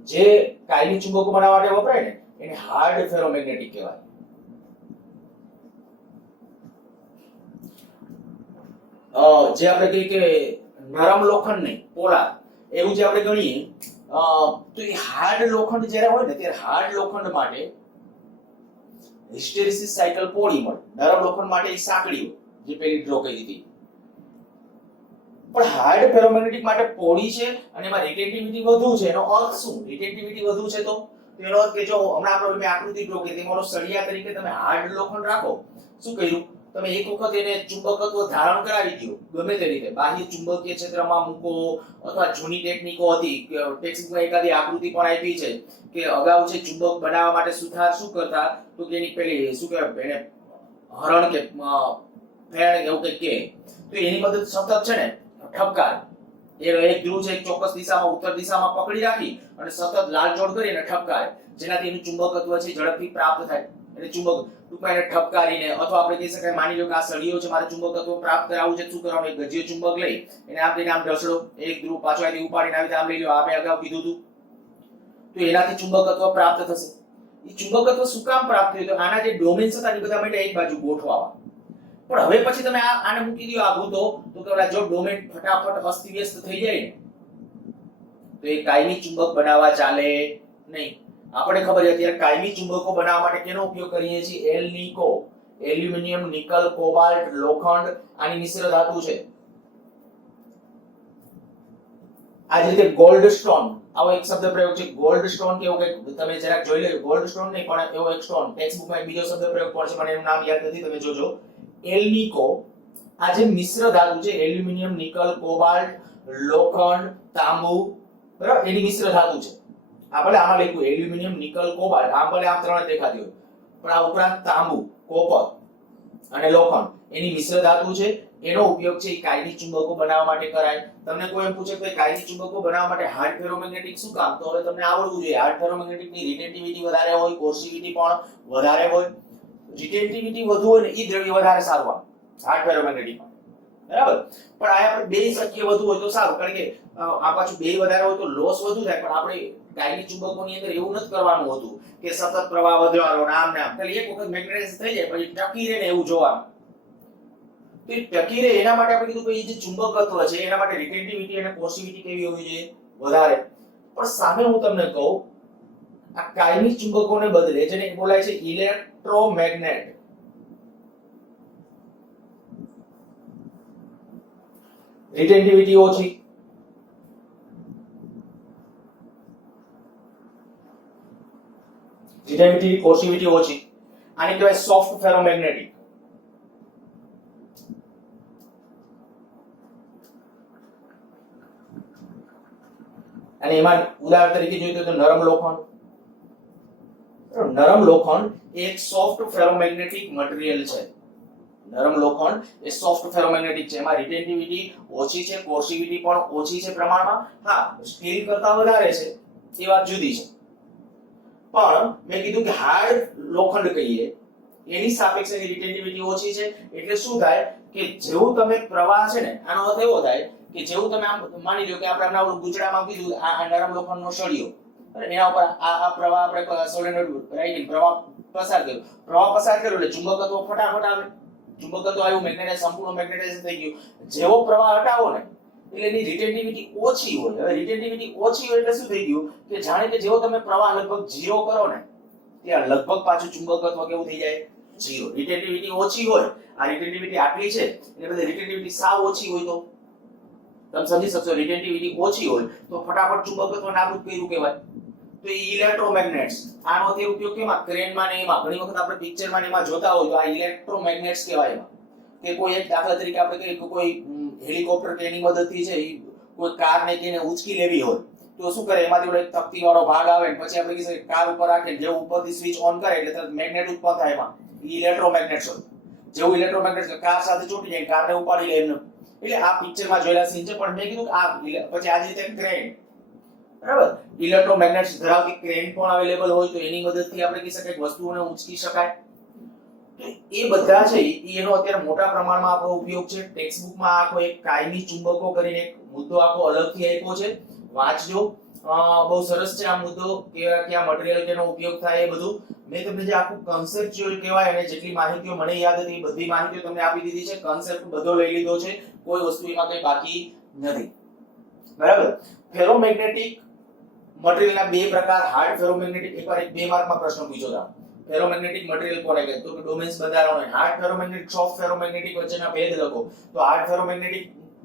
જે કાયમી ચુંબકો બનાવવા માટે વપરાય ને, એને હાર્ડ ફેરોમેગ્નેટિક કહેવાય. જે આપણે કહીએ કે નરમ લોખંડ નહીં, પોલા, એવું જે આપણે ગણીએ, તો એ હાર્ડ લોખંડ જ્યારે હોય ને ત્યારે હાર્ડ લોખંડ માટે હિસ્ટેરેસિસ સાયકલ પહોળી મળે, નરમ લોખંડ માટે એ સાંકડી હોય, જે પેલી ડ્રો કરી હતી. પણ હાર્ડ ફેરોમેગ્નેટિક માટે પહોળી છે અને એમાં રિટેન્ટિવિટી વધુ છે. એનો અર્થ શું? રિટેન્ટિવિટી વધુ છે તો એનો અર્થ કે જો હમણાં આપણે મેં આકૃતિ ડ્રો કરી, તેમાં સળિયા તરીકે તમે હાર્ડ લોખંડ રાખો, શું કર્યું? તમે એક વખત એને ચુંબકત્વ ધારણ કરાવી દો, ગમે તે રીતે બાહ્ય ચુંબકીય ક્ષેત્રમાં મૂકો, અથવા જૂની ટેકનિકો હતી, ટેક્સ્ટબુકમાં એકાદી આકૃતિ પણ આપી છે કે અગાઉ છે ચુંબક બનાવવા માટે સુથાર શું કરતા, તો કે એની પેલી શું કહેવાય એને હરણ કે ફેણ એવું કંઈક કે, તો એની મદદ સતત છે ને ઠપકાર, એક ધ્રુવ છે એક ચોક્કસ દિશામાં ઉત્તર દિશામાં પકડી રાખી અને સતત લાલચોળ કરીને ઠપકારે, જેનાથી એનું ચુંબકત્વ છે ઝડપથી પ્રાપ્ત થાય. એટલે ચુંબક ટૂંકમાં એને ઠપકારીને, અથવા આપણે કહી શકાય માની લો કે આ સળિયો છે, મારે ચુંબકત્વ પ્રાપ્ત કરાવવું છે, શું કરવાનું? એક ગજ્ય ચુંબક લઈ એને આમ કરીને આમ ઢસડો, એક ધ્રુવ પાછો આથી ઉપાડીને આવી આમ લઈ લો, આપણે અગાઉ કીધું હતું, તો એનાથી ચુંબકત્વ પ્રાપ્ત થશે. એ ચુંબકત્વ શું કામ પ્રાપ્ત થયું? તો આના જે ડોમેન્સ હતા એ બધા માટે એક બાજુ ગોઠવાવા. પણ હવે પછી તમે આને મૂકી દો આ ભૂતો, તો કે જો ડોમેન ફટાફટ અસ્તવ્યસ્ત થઈ જાય ને, તો એ કાયમી ચુંબક બનાવવા ચાલે નહીં. આપણે ખબર છે અત્યારે કાયમી ચુંબકો બનાવવા માટે કેનો ઉપયોગ કરીએ છીએ? એલ્નિકો, એલ્યુમિનિયમ, નિકલ, કોબાલ્ટ, લોખંડ, આની મિશ્ર ધાતુ છે. આ જ રીતે ગોલ્ડ સ્ટોન, આવો એક શબ્દ પ્રયોગ છે, ગોલ્ડ સ્ટોન કે એવું કંઈક તમે જરાક જોઈ લેજો. ગોલ્ડ સ્ટોન નહીં પણ એવો એક સ્ટોન, ટેક્સ્ટબુકમાં એક બીજો શબ્દ પ્રયોગ પણ છે, મને એનું નામ યાદ નથી, તમે જોજો. એલ્નિકો, આ જે મિશ્ર ધાતુ છે, એલ્યુમિનિયમ, નિકલ, કોબાલ્ટ, લોખંડ, તાંબુ, બરાબર, એની મિશ્ર ધાતુ છે. આ ભલે આમાં લખ્યું એલ્યુમિનિયમ, નિકલ, કોબાલ્ટ, આમ ભલે આમ ત્રણ દેખાતી હોય, પણ આ ઉપરાંત તાંબુ, કોપર અને લોખંડ એની મિશ્ર ધાતુ છે. એનો ઉપયોગ છે એ કાયમી ચુંબકો બનાવવા માટે કરાય. તમને કોઈ એમ પૂછે કે કાયમી ચુંબકો બનાવવા માટે હાર્ડ ફેરોમેગ્નેટિક શું કામ? તો હવે તમને આવડવું જોઈએ. હાર્ડ ફેરોમેગ્નેટિકની રિટેન્ટિવિટી વધારે હોય, કોર્સિવિટી પણ વધારે હોય. રિટેન્ટિવિટી વધુ હોય ને એ દ્રવ્ય વધારે સારું આવે હાર્ડ ફેરોમેગ્નેટિકમાં, બરાબર. પણ આ આપણે બે શક્ય વધુ હોય તો સારું, કારણ કે આ પાછું બે વધારે હોય તો લોસ વધુ થાય. પણ આપણે કાયમી ચુંબકોની અંદર એવું નથી કરવાનું હોતું કે સતત પ્રવાહ વધવાનો આમ ને આમ. ખાલી એક વખત મેગ્નેટાઇઝ થઈ જાય પછી ટકી રહે ને એવું જોવાનું. તો ટકી રહે એના માટે આપણે કીધું કે એ જે ચુંબકત્વ છે એના માટે રિટેન્ટિવિટી અને કોર્સિવિટી કેવી હોવી જોઈએ? વધારે. પણ સામે હું તમને કહું, આ કાયમી ચુંબકોને બદલે જેને બોલાય છે ઇલેક્ટ્રોમેગ્નેટ, રિટેન્ટિવિટી ઓછી, રિટેન્ટિવિટી કોર્સિવિટી ઓછી, આને કહેવાય સોફ્ટ ફેરોમેગ્નેટિક. અને એમાં ઉદાહરણ તરીકે જોઈએ તો નરમ લોખંડ. નરમ લોખંડ એક સોફ્ટ ફેરોમેગ્નેટિક મટીરીયલ છે. નરમ લોખંડ એ સોફ્ટ ફેરોમેગ્નેટિક છે. એમાં રિટેન્ટિવિટી ઓછી છે, કોર્સિવિટી પણ ઓછી છે પ્રમાણમાં. હા, સ્ટીલ કરતા વધારે છે એ વાત જુદી છે. પણ મેં કીધું કે હાર્ડ લોખંડ કહીએ એની સાપેક્ષે રિટેન્ટિવિટી ઓછી છે. એટલે શું થાય કે જેવું તમે પ્રવાહ છે ને, આનો અર્થ એવો થાય કે જેવું તમે આમ માની લો કે આપણે હમણાં ગુજડામાં કીધું આ નરમ લોખંડનો સળિયો, એના ઉપર આ પ્રવાહ આપણે સોલેનોઇડ રાઈડિંગ પ્રવાહ પસાર કર્યો. પ્રવાહ પસાર કર્યો એટલે ચુંબકત્વ ફટાફટ આવે. ચુંબકત્વ આવ્યું, મેગ્નેટાઇઝ સંપૂર્ણ મેગ્નેટાઇઝેશન થઈ ગયું. જેવો પ્રવાહ હટાવો ને એટલે એની રિટેન્ટિવિટી ઓછી હોય. હવે રિટેન્ટિવિટી ઓછી હોય એટલે શું થઈ ગયું કે જાણે કે જેવો તમે પ્રવાહ લગભગ 0 કરો ને ત્યાં લગભગ પાછું ચુંબકત્વ કેવું થઈ જાય? 0. રિટેન્ટિવિટી ઓછી હોય, આ રિટેન્ટિવિટી આટલી છે એટલે બધી રિટેન્ટિવિટી સાવ ઓછી હોય તો તમે સમજી શકશો. રિટેન્ટિવિટી ઓછી હોય તો ફટાફટ ચુંબકત્વ નાબૂદ કર્યું કહેવાય. તો એ ઇલેક્ટ્રોમેગ્નેટ્સ, આનો તે ઉપયોગ કેમાં? ક્રેનમાં ને એમાં ઘણી વખત આપણે પિક્ચરમાં ને એમાં જોતા હોય તો આ ઇલેક્ટ્રોમેગ્નેટ્સ કહેવાય. એમાં કે કોઈ એક દાખલા તરીકે આપણે કહીએ કે કોઈ હેલિકોપ્ટર કે એની મદદથી છે કોઈ કાર ને કે ઉંચકી લેવી હોય તો શું કરે? એમાંથી એક તકતી વાળો ભાગ આવે ને પછી આપણે કહીએ કાર ઉપર રાખે, જેવું ઉપરથી સ્વિચ ઓન કરે એટલે તરત મેગ્નેટ ઉત્પન્ન થાય. એમાં ઇલેક્ટ્રોમેગ્નેટ્સ હોય. જેવું ઇલેક્ટ્રોમેગ્નેટ્સ કાર સાથે ચોંટી જાય, કારને ઉપાડી લે એમને. એટલે આ પિક્ચરમાં જોયેલા સીન છે. પણ મેં કીધું કે આ પછી આ રીતે ક્રેન, બરાબર, ઇલેક્ટ્રોમેગ્નેટ્સ ધરાવતી ક્રેન પણ અવેલેબલ હોય તો એની મદદથી આપણે કહી શકાય કે વસ્તુઓને ઉંચકી શકાય. એ બધા છે એનો અત્યારે મોટા પ્રમાણમાં આપણો ઉપયોગ છે. ટેક્સ્ટબુકમાં આખો એક કાયમી ચુંબકો કરીને એક મુદ્દો આખો અલગથી આપ્યો છે, વાંચજો. બહુ સરસ છે આ મુદ્દો, કયા મટીરીયલ કેનો ઉપયોગ થાય એ બધું. મેં તમને જે આખું કન્સેપ્ચ્યુઅલ કહેવાય અને જેટલી માહિતીઓ મને યાદ હતી એ બધી માહિતીઓ તમને આપી દીધી છે. કન્સેપ્ટ બધો લઈ લીધો છે, કોઈ વસ્તુ એમાં કંઈ બાકી નથી, બરાબર. ફેરોમેગ્નેટિક મટીરીયલના બે પ્રકાર, હાર્ડ ફેરોમેગ્નેટિક. એકવાર એક 2 માર્કમાં પ્રશ્ન પૂછ્યો હતો. ફેરોમેગ્નેટિક મટીરીયલ કોને કહે? તો કે ડોમેન્સ બંધારણ હોય. હાર્ડ ફેરોમેગ્નેટિક, સોફ્ટ ફેરોમેગ્નેટિક વચ્ચેના ભેદ લખો. તો હાર્ડ ફેરોમેગ્નેટિક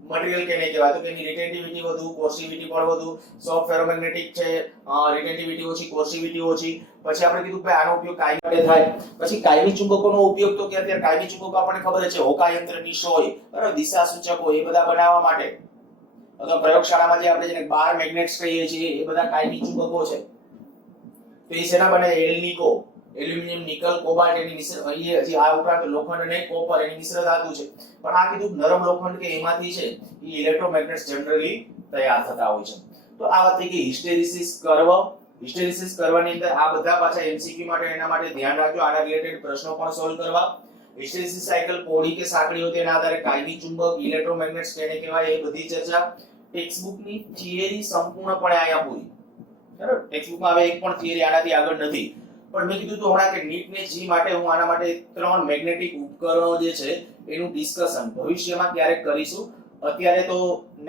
મટીરીયલ કેને કહેવાય? તો કે એની રિટેન્ટિવિટી વધુ, કોર્સિવિટી પણ વધુ. સોફ્ટ ફેરોમેગ્નેટિક છે, રિટેન્ટિવિટી ઓછી, કોર્સિવિટી ઓછી. પછી આપણે કીધું કે આનો ઉપયોગ કાયમી માટે થાય. પછી કાયમી ચુંબકોનો ઉપયોગ તો કે અત્યારે કાયમી ચુંબકો આપણને ખબર જ છે, હોકા યંત્રની સોય, બરાબર, દિશા સૂચકો એ બધા બનાવવા માટે, અથવા પ્રયોગશાળામાં જે આપણે જેને બાર મેગ્નેટ્સ કહીએ છીએ એ બધા કાયમી ચુંબકો છે. તો એ શેના બને? એલ્નિકો, એલ્યુમિનિયમ, નિકલ, કોબાલ્ટ એની મિશ્ર, હજી આ ઉપરાંત લોખંડ અને કોપર એની મિશ્ર ધાતુ છે. પણ આ કીધું નરમ લોખંડ કે એમાંથી છે એ ઇલેક્ટ્રોમેગ્નેટ્સ જનરલી તૈયાર થતા હોય છે. તો આ વાત થઈ ગઈ હિસ્ટેરિસિસ કર્વ. હિસ્ટેરિસિસ કર્વની અંદર આ બધા પાછા એમસીક્યુ માટે, એના માટે ધ્યાન રાખજો, આના રિલેટેડ પ્રશ્નો પણ સોલ્વ કરવા. હિસ્ટેરિસિસ સાયકલ પહોળી કે સાંકડી હોય તેના આધારે કાયમી ચુંબક, ઇલેક્ટ્રોમેગ્નેટ્સ કેને કહેવાય એ બધી ચર્ચા. ટેક્સ્ટબુકની થિયરી સંપૂર્ણપણે અહીંયા પૂરી, બરાબર. ટેક્સ્ટબુકમાં હવે એક પણ થિયરી આનાથી આગળ નથી. પણ મેં કીધું તો હમણાં કે નીટ ને જી માટે હું આના માટે 3 મેગ્નેટિક ઉપકરણો જે છે એનું ડિસ્કશન ભવિષ્યમાં ક્યારેક કરીશું. અત્યારે તો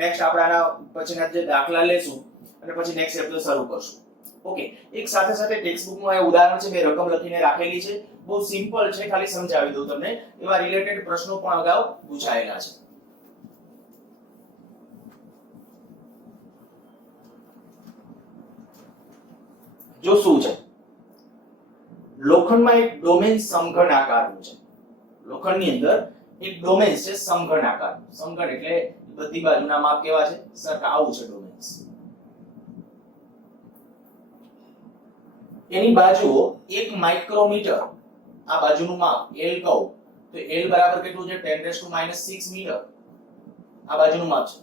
નેક્સ્ટ આપણે આના પછીના જે દાખલા લેશું અને પછી નેક્સ્ટ ચેપ્ટર શરૂ કરશું. ઓકે, એક સાથે સાથે ટેક્સ્ટબુકનું આ ઉદાહરણ છે, મેં રકમ લખીને રાખેલી છે, બહુ સિમ્પલ છે, ખાલી સમજાવી દઉં તમને. એવા રિલેટેડ પ્રશ્નો પણ અગાઉ પૂછાયેલા છે. જો શું છે, લોખંડમાં એક ડોમેન સમઘન આકારનું છે. લોખંડની અંદર એક ડોમેન છે સમઘન આકારનું. સમઘન એટલે બધી બાજુના માપ કેવા છે? સરખા. આવું છે ડોમેન્સ. એની બાજુઓ 1 માઇક્રોમીટર, આ બાજુનું માપ L કહું તો L બરાબર કેટલું છે? 10⁻⁻6 મીટર આ બાજુનું માપ છે.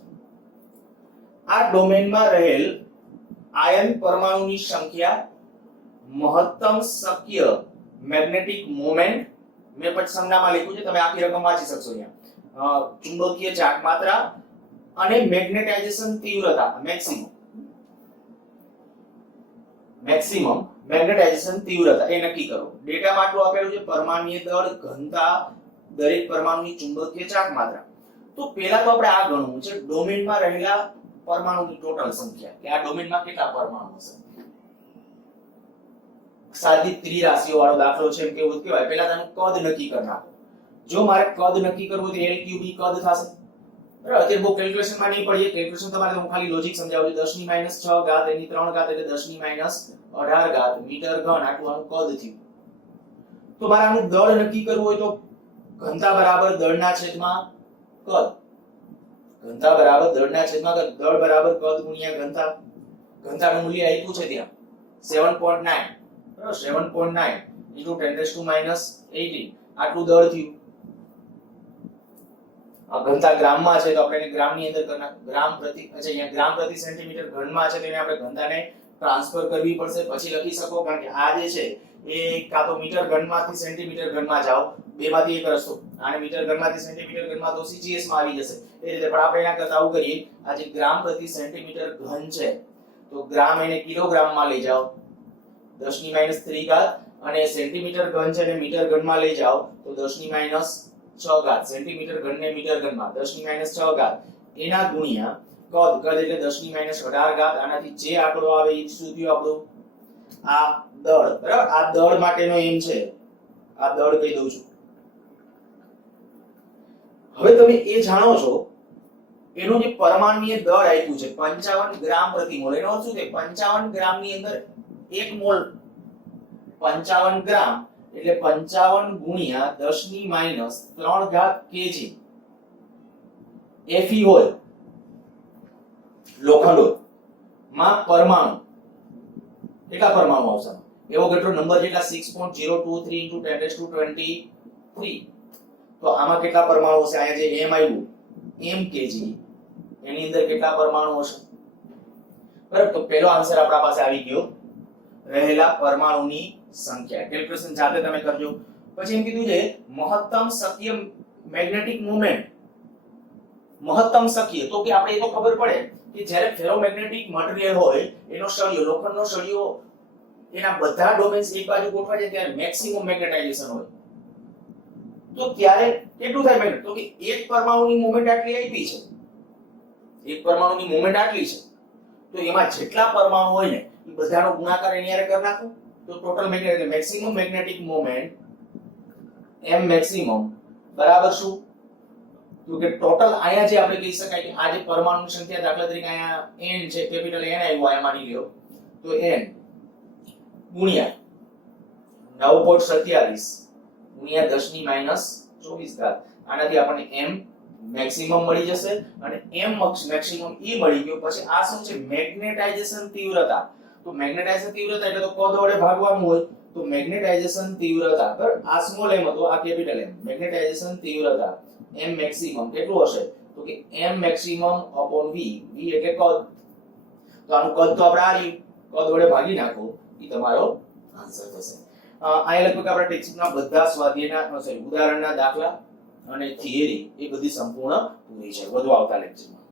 આ ડોમેનમાં રહેલ આયન પરમાણુની સંખ્યા, મહત્તમ શક્ય મેગ્નેટિક મોમેન્ટ, મેં પછી સંજ્ઞામાં લખ્યું છે, તમે આખી રકમ વાંચી શકશો અહીંયા. ચુંબકીય ચાક માત્રા અને મેગ્નેટાઇઝેશન તીવ્રતા, મેક્સિમમ મેગ્નેટાઇઝેશન તીવ્રતા એ નક્કી કરો. ડેટામાં આટલું આપેલું છે, પરમાણુય દળ, ઘનતા, દરેક પરમાણુની ચુંબકીય ચાક માત્રા. તો પહેલા તો આપણે આ ગણવું છે ડોમેનમાં રહેલા પરમાણુની ટોટલ સંખ્યા, કે આ ડોમેનમાં કેટલા પરમાણુ હશે. સાદી ત્રિરાશિઓ વાળો દાખલો છે એમ કેવું કહેવાય. પહેલા તેનું કદ નક્કી કરી નાખો. જો મારે કદ નક્કી કરવું તો L ક્યુબ કદ થશે, બરાબર. અત્યારે બહુ કેલ્ક્યુલેશનમાં નહીં પડીએ, કેલ્ક્યુલેશન તમારે હું ખાલી લોજિક સમજાવું છું. 10⁻6 ઘાત એની 3 ઘાત એટલે 10⁻18 ઘાત મીટર ઘન, આટલું આનું કદ થયું. તો મારે આનું દળ નક્કી કરવું હોય તો ઘનતા બરાબર દળના છેદમાં કદ, ઘનતા બરાબર દળના છેદમાં કદ, દળ બરાબર કદ ગુણ્યા ઘનતા. ઘનતાનું મૂલ્ય આપ્યું છે ત્યાં 7.9, બરાબર. 7.9 * 10⁻18 આટલું દળ થયું. આ ઘનતા ગ્રામમાં છે તો આપણે એને ગ્રામની અંદર કરના, ગ્રામ પ્રતિ, અચ્છા અહીંયા ગ્રામ પ્રતિ સેન્ટીમીટર ઘનમાં છે તો એને આપણે ઘનતાને ટ્રાન્સફર કરવી પડશે. પછી લખી શકો, કારણ કે આ જે છે એ કાં તો મીટર ઘનમાંથી સેન્ટીમીટર ઘનમાં જાઓ, બેમાંથી એક રસ્તો. આને મીટર ઘનમાંથી સેન્ટીમીટર ઘનમાં તો સીજીએસ માં આવી જશે એ રીતે. પણ આપણે એના કરતા આવું કરીએ, આ જે ગ્રામ પ્રતિ સેન્ટીમીટર ઘન છે તો ગ્રામ એને કિલોગ્રામમાં લઈ જાઓ 10⁻³ ઘાત, અને સેન્ટીમીટર ઘન છે ને મીટર ઘનમાં લઈ જાઓ તો 10⁻6 ઘાત. સેન્ટીમીટર ઘનને મીટર ઘનમાં 10⁻6 ઘાત એના ગુણ્યા કદ, કદ એટલે 10⁻18 ઘાત. આનાથી જે આંકડો આવે એ શું થયું આપણું? આ દળ, બરાબર. આ દળ માટેનો એમ છે, આ દળ કહી દઉં છું. હવે તમે એ જાણો છો એનું જે પરમાણુય દળ આપ્યું છે 55 ગ્રામ પ્રતિ મોલ. એનો અર્થ શું થાય? 55 ગ્રામ ની અંદર 1 મોલ, 55 ગ્રામ એટલે 55 ગુણ્યા 10⁻³ ઘાત કેજી Fe હોય, લોખંડ હોય માં પરમાણુ. કેટલા પરમાણુ આવશે? એવો કેટલો નંબર જેટલા 6.023 × 10⁻23. તો આમાં કેટલા પરમાણુ હશે? અહીંયા જે m આવ્યું m કેજી, એની અંદર કેટલા પરમાણુ હશે? બરાબર. તો પહેલો આન્સર આપણા પાસે આવી ગયો, રહેલા પરમાણુની સંખ્યા. કેલ્ક્યુલેશન જાતે તમે કરજો. પછી એમ કીધું છે મહત્તમ શક્ય મેગ્નેટિક મોમેન્ટ. મહત્તમ શક્ય તો કે આપણે એ તો ખબર પડે કે જ્યારે ફેરોમેગ્નેટિક મટીરીયલ હોય એનો સળિયો, લોખંડનો સળિયો, એના બધા ડોમેન્સ એક બાજુ ગોઠવાય છે ત્યારે મેક્સિમમ મેગ્નેટાઇઝેશન હોય. તો ત્યારે કેટલું થાય મેગ્નેટ? તો કે એક પરમાણુની મોમેન્ટ આટલી આપી છે, એક પરમાણુની મોમેન્ટ આટલી છે, તો એમાં જેટલા પરમાણુ હોય ને એ બધાનો ગુણાકાર એની હારે કરી નાખો. તો total magnetic maximum magnetic moment m maximum બરાબર શું? તો કે ટોટલ આયા જે આપણે કહી શકાય કે આ જે પરમાણુ સંખ્યા દાખલા તરીકે આયા n છે, કેપિટલ n આવ્યો આયા માની લ્યો, તો n ગુણ્યા 9.27 ગુણ્યા 10 ની -24 ઘાત, આનાથી આપણને m મેક્સિમમ મળી જશે અને m મેક્સિમમ ઈ મળી ગયો. પછી આ શું છે? મેગ્નેટાઇઝેશન તીવ્રતા. તો મેગ્નેટાઇઝેશન તીવ્રતા એટલે તો પદ વડે ભાગવાનું હોય, તો મેગ્નેટાઇઝેશન તીવ્રતા બરાબર, આ સ્મોલ m હતો, આ કેપિટલ M. મેગ્નેટાઇઝેશન તીવ્રતા m મેક્સિમમ કેટલું હશે? તો કે m maximum upon v. v એટલે કદ. તો આનું કદ તો આપણે આ રહ્યું, કદ વડે ભાગી નાખો, ઈ તમારો આન્સર થશે. આ લગભગ આપણા ટેક્સ્ટના બધા સ્વાધ્યાયના સોરી ઉદાહરણના દાખલા અને થિયરી એ બધી સંપૂર્ણ પૂરી છે. વધુ આવતા લેક્ચરમાં